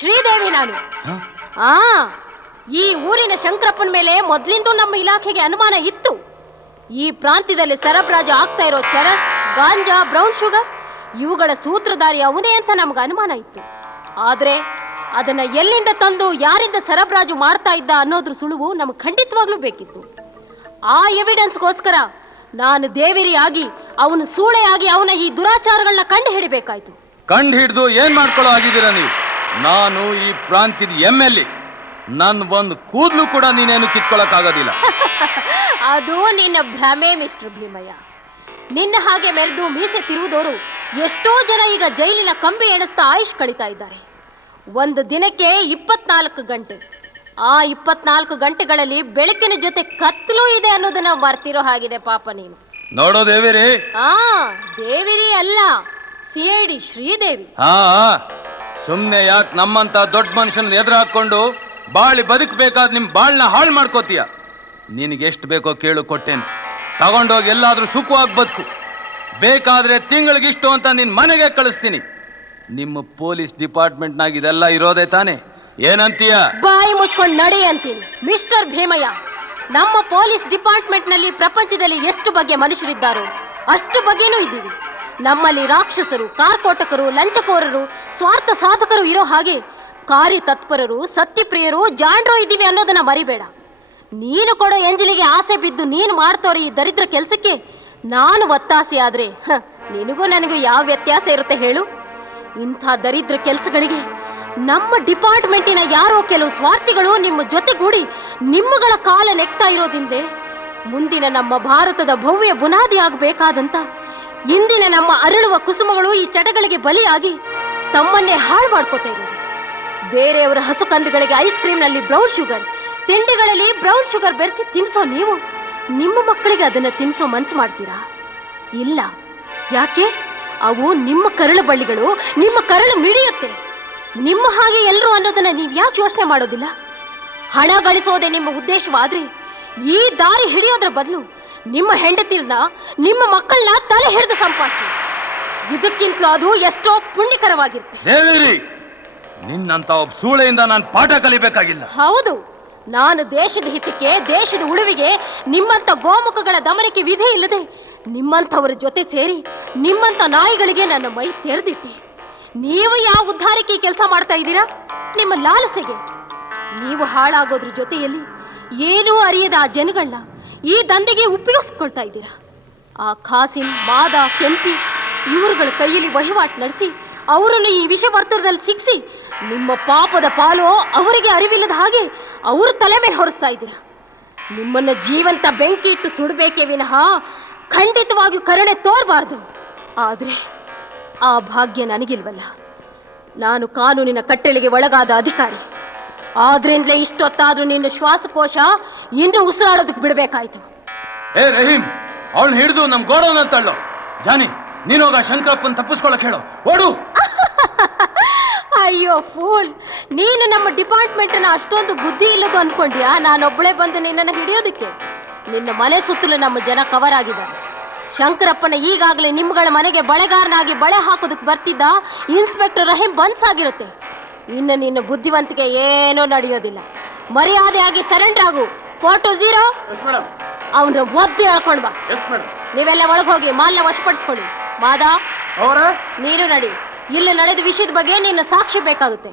ಶ್ರೀದೇವಿ ನಾನು. ಈ ಊರಿನ ಶಂಕರಪ್ಪನ ಮೇಲೆ ಮೊದ್ಲಿಂದ ನಮ್ಮ ಇಲಾಖೆಗೆ ಅನುಮಾನ ಇತ್ತು. ಈ ಪ್ರಾಂತ್ಯದಲ್ಲಿ ಸರಬರಾಜು ಆಗ್ತಾ ಇರೋ ಚರಸ್, ಗಾಂಜಾ, ಬ್ರೌನ್ ಶುಗರ್ ಇವುಗಳ ಸೂತ್ರಧಾರಿ ಅವನೇ ಅಂತ ನಮ್ಗೆ ಅನುಮಾನ ಇತ್ತು. ಆದ್ರೆ ಅದನ್ನ ಎಲ್ಲಿಂದ ತಂದು ಯಾರಿಂದ ಸರಬರಾಜು ಮಾಡ್ತಾ ಇದ್ದ ಅನ್ನೋದ್ರ ಸುಳುವು ನಮ್ಗೆ ಖಂಡಿತವಾಗ್ಲೂ ಬೇಕಿತ್ತು. ಆ ಎವಿಡೆನ್ಸ್ಗೋಸ್ಕರ ನಾನು ದೇವಿರಿ ಆಗಿ ಅವನು ಸೂಳೆ ಆಗಿ ಅವನ ಈ ದುರಾಚಾರಗಳನ್ನ ಕಂಡು ಹಿಡಿಬೇಕಾಯ್ತು. ಕಂಡು ಹಿಡಿದು ಏನ್ ಮಾಡ್ಕೊಳ್ಳೋ ಆಗಿದ್ದೀರಾ ನೀವು? ನಾನು ಈ ಪ್ರಾಂತ್ಯದ MLA. ನನ್ನ ಒಂದು ಕೂದಲು ಕೂಡ ನೀನೇನು ಕಿತ್ಕೊಳ್ಳೋಕ್ಕಾಗೋದಿಲ್ಲ. ಅದು ನಿನ್ನ ಭ್ರಮೆ ಮಿಸ್ಟರ್ ಭೀಮಯ್ಯ. ನಿನ್ನ ಹಾಗೆ ಮೆರೆದು ಮೀಸೆ ತಿರುವುದವರು ಎಷ್ಟೋ ಜನ ಈಗ ಜೈಲಿನ ಕಂಬಿ ಎಣಿಸ್ತಾ ಆಯುಷ್ ಕಳೀತಾ ಇದ್ದಾರೆ. ಒಂದು ದಿನಕ್ಕೆ 24 ಗಂಟೆ. ಆ 24 ಗಂಟೆಗಳಲ್ಲಿ ಬೆಳಕಿನ ಜೊತೆ ಕತ್ತಲೂ ಇದೆ ಅನ್ನೋದನ್ನ ಮರ್ತಿರೋ ಹಾಗಿದೆ ಪಾಪ ನೀನು. ನೋಡೋ ದೇವಿರಿ. ದೇವಿರಿ ಅಲ್ಲ, CID ಶ್ರೀದೇವಿ. ಸುಮ್ನೆ ಯಾಕೆ ನಮ್ಮಂತ ದೊಡ್ಡ ಮನುಷ್ಯನ ಎದುರು ಹಾಕೊಂಡು ಬಾಳಿ ಬದುಕಬೇಕಾದ ನಿಮ್ ಬಾಳ್ನ ಹಾಳು ಮಾಡ್ಕೋತೀಯ. ನಿನಗೆ ಎಷ್ಟು ಬೇಕೋ ಕೇಳು, ಕೊಟ್ಟೇನು. ತಗೊಂಡೋಗಿ ಎಲ್ಲಾದ್ರೂ ಸುಖವಾಗಿ ಬದುಕು. ಬೇಕಾದ್ರೆ ತಿಂಗಳಿಗಿಷ್ಟು ಅಂತ ನಿನ್ ಮನೆಗೆ ಕಳಿಸ್ತೀನಿ. ನಿಮ್ಮ ಪೊಲೀಸ್ ಡಿಪಾರ್ಟ್ಮೆಂಟ್ನಾಗ ಇದೆಲ್ಲ ಇರೋದೇ ತಾನೆ, ಏನಂತೀಯ? ಬಾಯಿ ಮುಚ್ಕೊಂಡು ನಡೆ ಅಂತೀನಿ ಮಿಸ್ಟರ್ ಭೀಮಯ್ಯ. ನಮ್ಮ ಪೊಲೀಸ್ ಡಿಪಾರ್ಟ್ಮೆಂಟ್ ನಲ್ಲಿ ಪ್ರಪಂಚದಲ್ಲಿ ಎಷ್ಟು ಬಗೆಯ ಮನುಷ್ಯರಿದ್ದಾರೋ ಅಷ್ಟು ಬಗೆನೂ ಇದ್ದೀವಿ. ನಮ್ಮಲ್ಲಿ ರಾಕ್ಷಸರು, ಕಾರ್ಕೋಟಕರು, ಲಂಚಕೋರರು, ಸ್ವಾರ್ಥ ಸಾಧಕರು ಇರೋ ಹಾಗೆ ಕಾರ್ಯತತ್ಪರರು, ಸತ್ಯಪ್ರಿಯರು, ಜಾಣರು ಇದ್ದೀವಿ ಅನ್ನೋದನ್ನ ಮರಿಬೇಡ. ನೀನು ಕೊಡೋ ಎಂಜಲಿಗೆ ಆಸೆ ಬಿದ್ದು ನೀನು ಮಾಡ್ತೋರ ಈ ದರಿದ್ರ ಕೆಲಸಕ್ಕೆ ನಾನು ಒತ್ತಾಸೆ ಆದ್ರೆ ನಿನಗೂ ನನಗೂ ಯಾವ ವ್ಯತ್ಯಾಸ ಇರುತ್ತೆ ಹೇಳು? ಇಂಥ ದರಿದ್ರ ಕೆಲಸಗಳಿಗೆ ನಮ್ಮ ಡಿಪಾರ್ಟ್ಮೆಂಟಿನ ಯಾರೋ ಕೆಲವು ಸ್ವಾರ್ಥಿಗಳು ನಿಮ್ಮ ಜೊತೆಗೂಡಿ ನಿಮ್ಮಗಳ ಕಾಲ ನೆಕ್ತಾ ಇರೋದಿಂದಲೇ ಮುಂದಿನ ನಮ್ಮ ಭಾರತದ ಭವ್ಯ ಬುನಾದಿ ಆಗಬೇಕಾದಂತ ಇಂದಿನ ನಮ್ಮ ಅರಳುವ ಕುಸುಮಗಳು ಈ ಚಟಗಳಿಗೆ ಬಲಿಯಾಗಿ ತಮ್ಮನ್ನೇ ಹಾಳು ಮಾಡ್ಕೋತಾ ಇರೋದು. ಬೇರೆಯವರ ಹಸು ಕಂದುಗಳಿಗೆ ಐಸ್ ಕ್ರೀಮ್ನಲ್ಲಿ ಬ್ರೌನ್ ಶುಗರ್, ತಿಂಡಿಗಳಲ್ಲಿ ಬ್ರೌನ್ ಶುಗರ್ ಬೆರೆಸಿ ತಿನ್ಸೋ ನೀವು ನಿಮ್ಮ ಮಕ್ಕಳಿಗೆ ಅದನ್ನ ತಿನ್ಸೋ ಮನ್ಸು ಮಾಡ್ತೀರಾ? ಇಲ್ಲ. ಯಾಕೆ? ಅವು ನಿಮ್ಮ ಕರಳು ಬಳ್ಳಿಗಳು, ನಿಮ್ಮ ಕರಳು ಮಿಡಿಯುತ್ತೆ. ನಿಮ್ಮ ಹಾಗೆ ಎಲ್ಲರೂ ಅನ್ನೋದನ್ನ ನೀವು ಯಾಕೆ ಯೋಚನೆ ಮಾಡೋದಿಲ್ಲ? ಹಣ ಗಳಿಸೋದೆ ನಿಮ್ಮ ಉದ್ದೇಶವಾದ್ರೆ ಈ ದಾರಿ ಹಿಡಿಯೋದ್ರ ಬದಲು ನಿಮ್ಮ ಹೆಂಡತಿರ್ನ, ನಿಮ್ಮ ಮಕ್ಕಳನ್ನ ತಲೆ ಹಿಡಿದು ಸಂಪಾದಿಸಿ. ಇದಕ್ಕಿಂತಲೂ ಅದು ಎಷ್ಟೋ ಪುಣ್ಯಕರವಾಗಿರುತ್ತೆ. ನಿನ್ನಂತ ಒಬ್ಬ ಸೂಳೆಯಿಂದ ನಾನು ಪಾಠ ಕಲಿಬೇಕಾಗಿಲ್ಲ. ಹೌದು, ನಾನು ದೇಶದ ಹಿತಕ್ಕೆ, ದೇಶದ ಉಳಿವಿಗೆ ನಿಮ್ಮಂತ ಗೋಮುಖಗಳ ದಮನಕ್ಕೆ ವಿಧಿ ಇಲ್ಲದೆ ನಿಮ್ಮಂಥವರ ಜೊತೆ ಸೇರಿ ನಿಮ್ಮಂತ ನಾಯಿಗಳಿಗೆ ನನ್ನ ಮೈ ತೆರೆದಿಟ್ಟೆ. ನೀವು ಯಾವ ಉದ್ಧಾರಕ್ಕೆ ಕೆಲಸ ಮಾಡ್ತಾ ಇದ್ದೀರಾ? ನಿಮ್ಮ ಲಾಲಸೆಗೆ. ನೀವು ಹಾಳಾಗೋದ್ರ ಜೊತೆಯಲ್ಲಿ ಏನೂ ಅರಿಯದ ಆ ಜನಗಳನ್ನ ಈ ದಂಧೆಗೆ ಉಪಯೋಗಿಸ್ಕೊಳ್ತಾ ಇದ್ದೀರಾ. ಆ ಖಾಸಿಂ, ಮಾದ, ಕೆಂಪಿ ಇವರುಗಳ ಕೈಯಲ್ಲಿ ವಹಿವಾಟು ನಡೆಸಿ ಅವರನ್ನು ಈ ವಿಷ ವರ್ತುರದಲ್ಲಿ ಸಿಕ್ಕಿಸಿ ನಿಮ್ಮ ಪಾಪದ ಪಾಲು ಅವರಿಗೆ ಅರಿವಿಲ್ಲದ ಹಾಗೆ ಅವ್ರ ತಲೆ ಮೇಲೆ ಹೊರಿಸ್ತಾ ಇದ್ದೀರಾ. ನಿಮ್ಮನ್ನ ಜೀವಂತ ಬೆಂಕಿ ಇಟ್ಟು ಸುಡಬೇಕೇ ವಿನಃ ಖಂಡಿತವಾಗಿಯೂ ಕರುಣೆ ತೋರಬಾರ್ದು. ಆದ್ರೆ ಆ ಭಾಗ್ಯ ನನಗಿಲ್ವಲ್ಲ. ನಾನು ಕಾನೂನಿನ ಕಟ್ಟಳೆಗೆ ಒಳಗಾದ ಅಧಿಕಾರಿ. ಆದ್ರಿಂದಲೇ ಇಷ್ಟೊತ್ತಾದ್ರೂ ನಿನ್ನ ಶ್ವಾಸಕೋಶ ಇನ್ನೂ ಉಸಿರಾಡೋದಕ್ಕೆ ಬಿಡಬೇಕಾಯ್ತು. ಏ ರಹೀಂ, ಅವಳು ಹಿಡಿದು ನಮ್ ಗೋಡೌನ್ ಅಂತಳ್ಳೋ. ಜಾನಿ, ನೀನೋಗ ಶಂಕರಪ್ಪನ್ ತಪ್ಪಿಸ್ಕೊಳಕ್ ಹೇಳು, ಓಡು. ಅಯ್ಯೋ ಫೂಲ್, ನೀನು ನಮ್ಮ ಡಿಪಾರ್ಟ್ಮೆಂಟ್ನ ಅಷ್ಟೊಂದು ಬುದ್ಧಿ ಇಲ್ಲದು ಅನ್ಕೊಂಡ್ಯಾ? ನಾನೊಬ್ಬಳೇ ಬಂದು ನಿನ್ನನ್ನು ಹಿಡಿಯೋದಕ್ಕೆ? ನಿನ್ನ ಮನೆ ಸುತ್ತಲೂ ನಮ್ಮ ಜನ ಕವರ್ ಆಗಿದ್ದಾರೆ. ಶಂಕರಪ್ಪನ ಈಗಾಗಲೇ ನಿಮ್ಗಳ ಮನೆಗೆ ಬಳೆಗಾರನಾಗಿ ಬಳೆ ಹಾಕೋದಕ್ಕೆ ಬರ್ತಿದ್ದ ಇನ್ಸ್ಪೆಕ್ಟರ್ ರಹೀಂ ಬನ್ಸಾಗಿರುತ್ತೆ. ಇನ್ನು ನಿನ್ನ ಬುದ್ಧಿವಂತಿಕೆ ಏನೂ ನಡೆಯೋದಿಲ್ಲ. ಮರ್ಯಾದೆಯಾಗಿ ಸರೆಂಡರ್ ಆಗು. ಫೋಟೋ 0 ಅವನ ಒದ್ದು ಹೇಳ್ಕೊಂಡ್ ಬಾ. ನೀವೆಲ್ಲ ಒಳಗೆ ಹೋಗಿ ಮಾಲ್ನ ವಶಪಡಿಸ್ಕೊಳ್ಳಿ. ಮಾದ, ನೀರು ನಡಿ. ಇಲ್ಲಿ ನಡೆದ ವಿಷಯದ ಬಗ್ಗೆ ನಿನ್ನ ಸಾಕ್ಷಿ ಬೇಕಾಗುತ್ತೆ.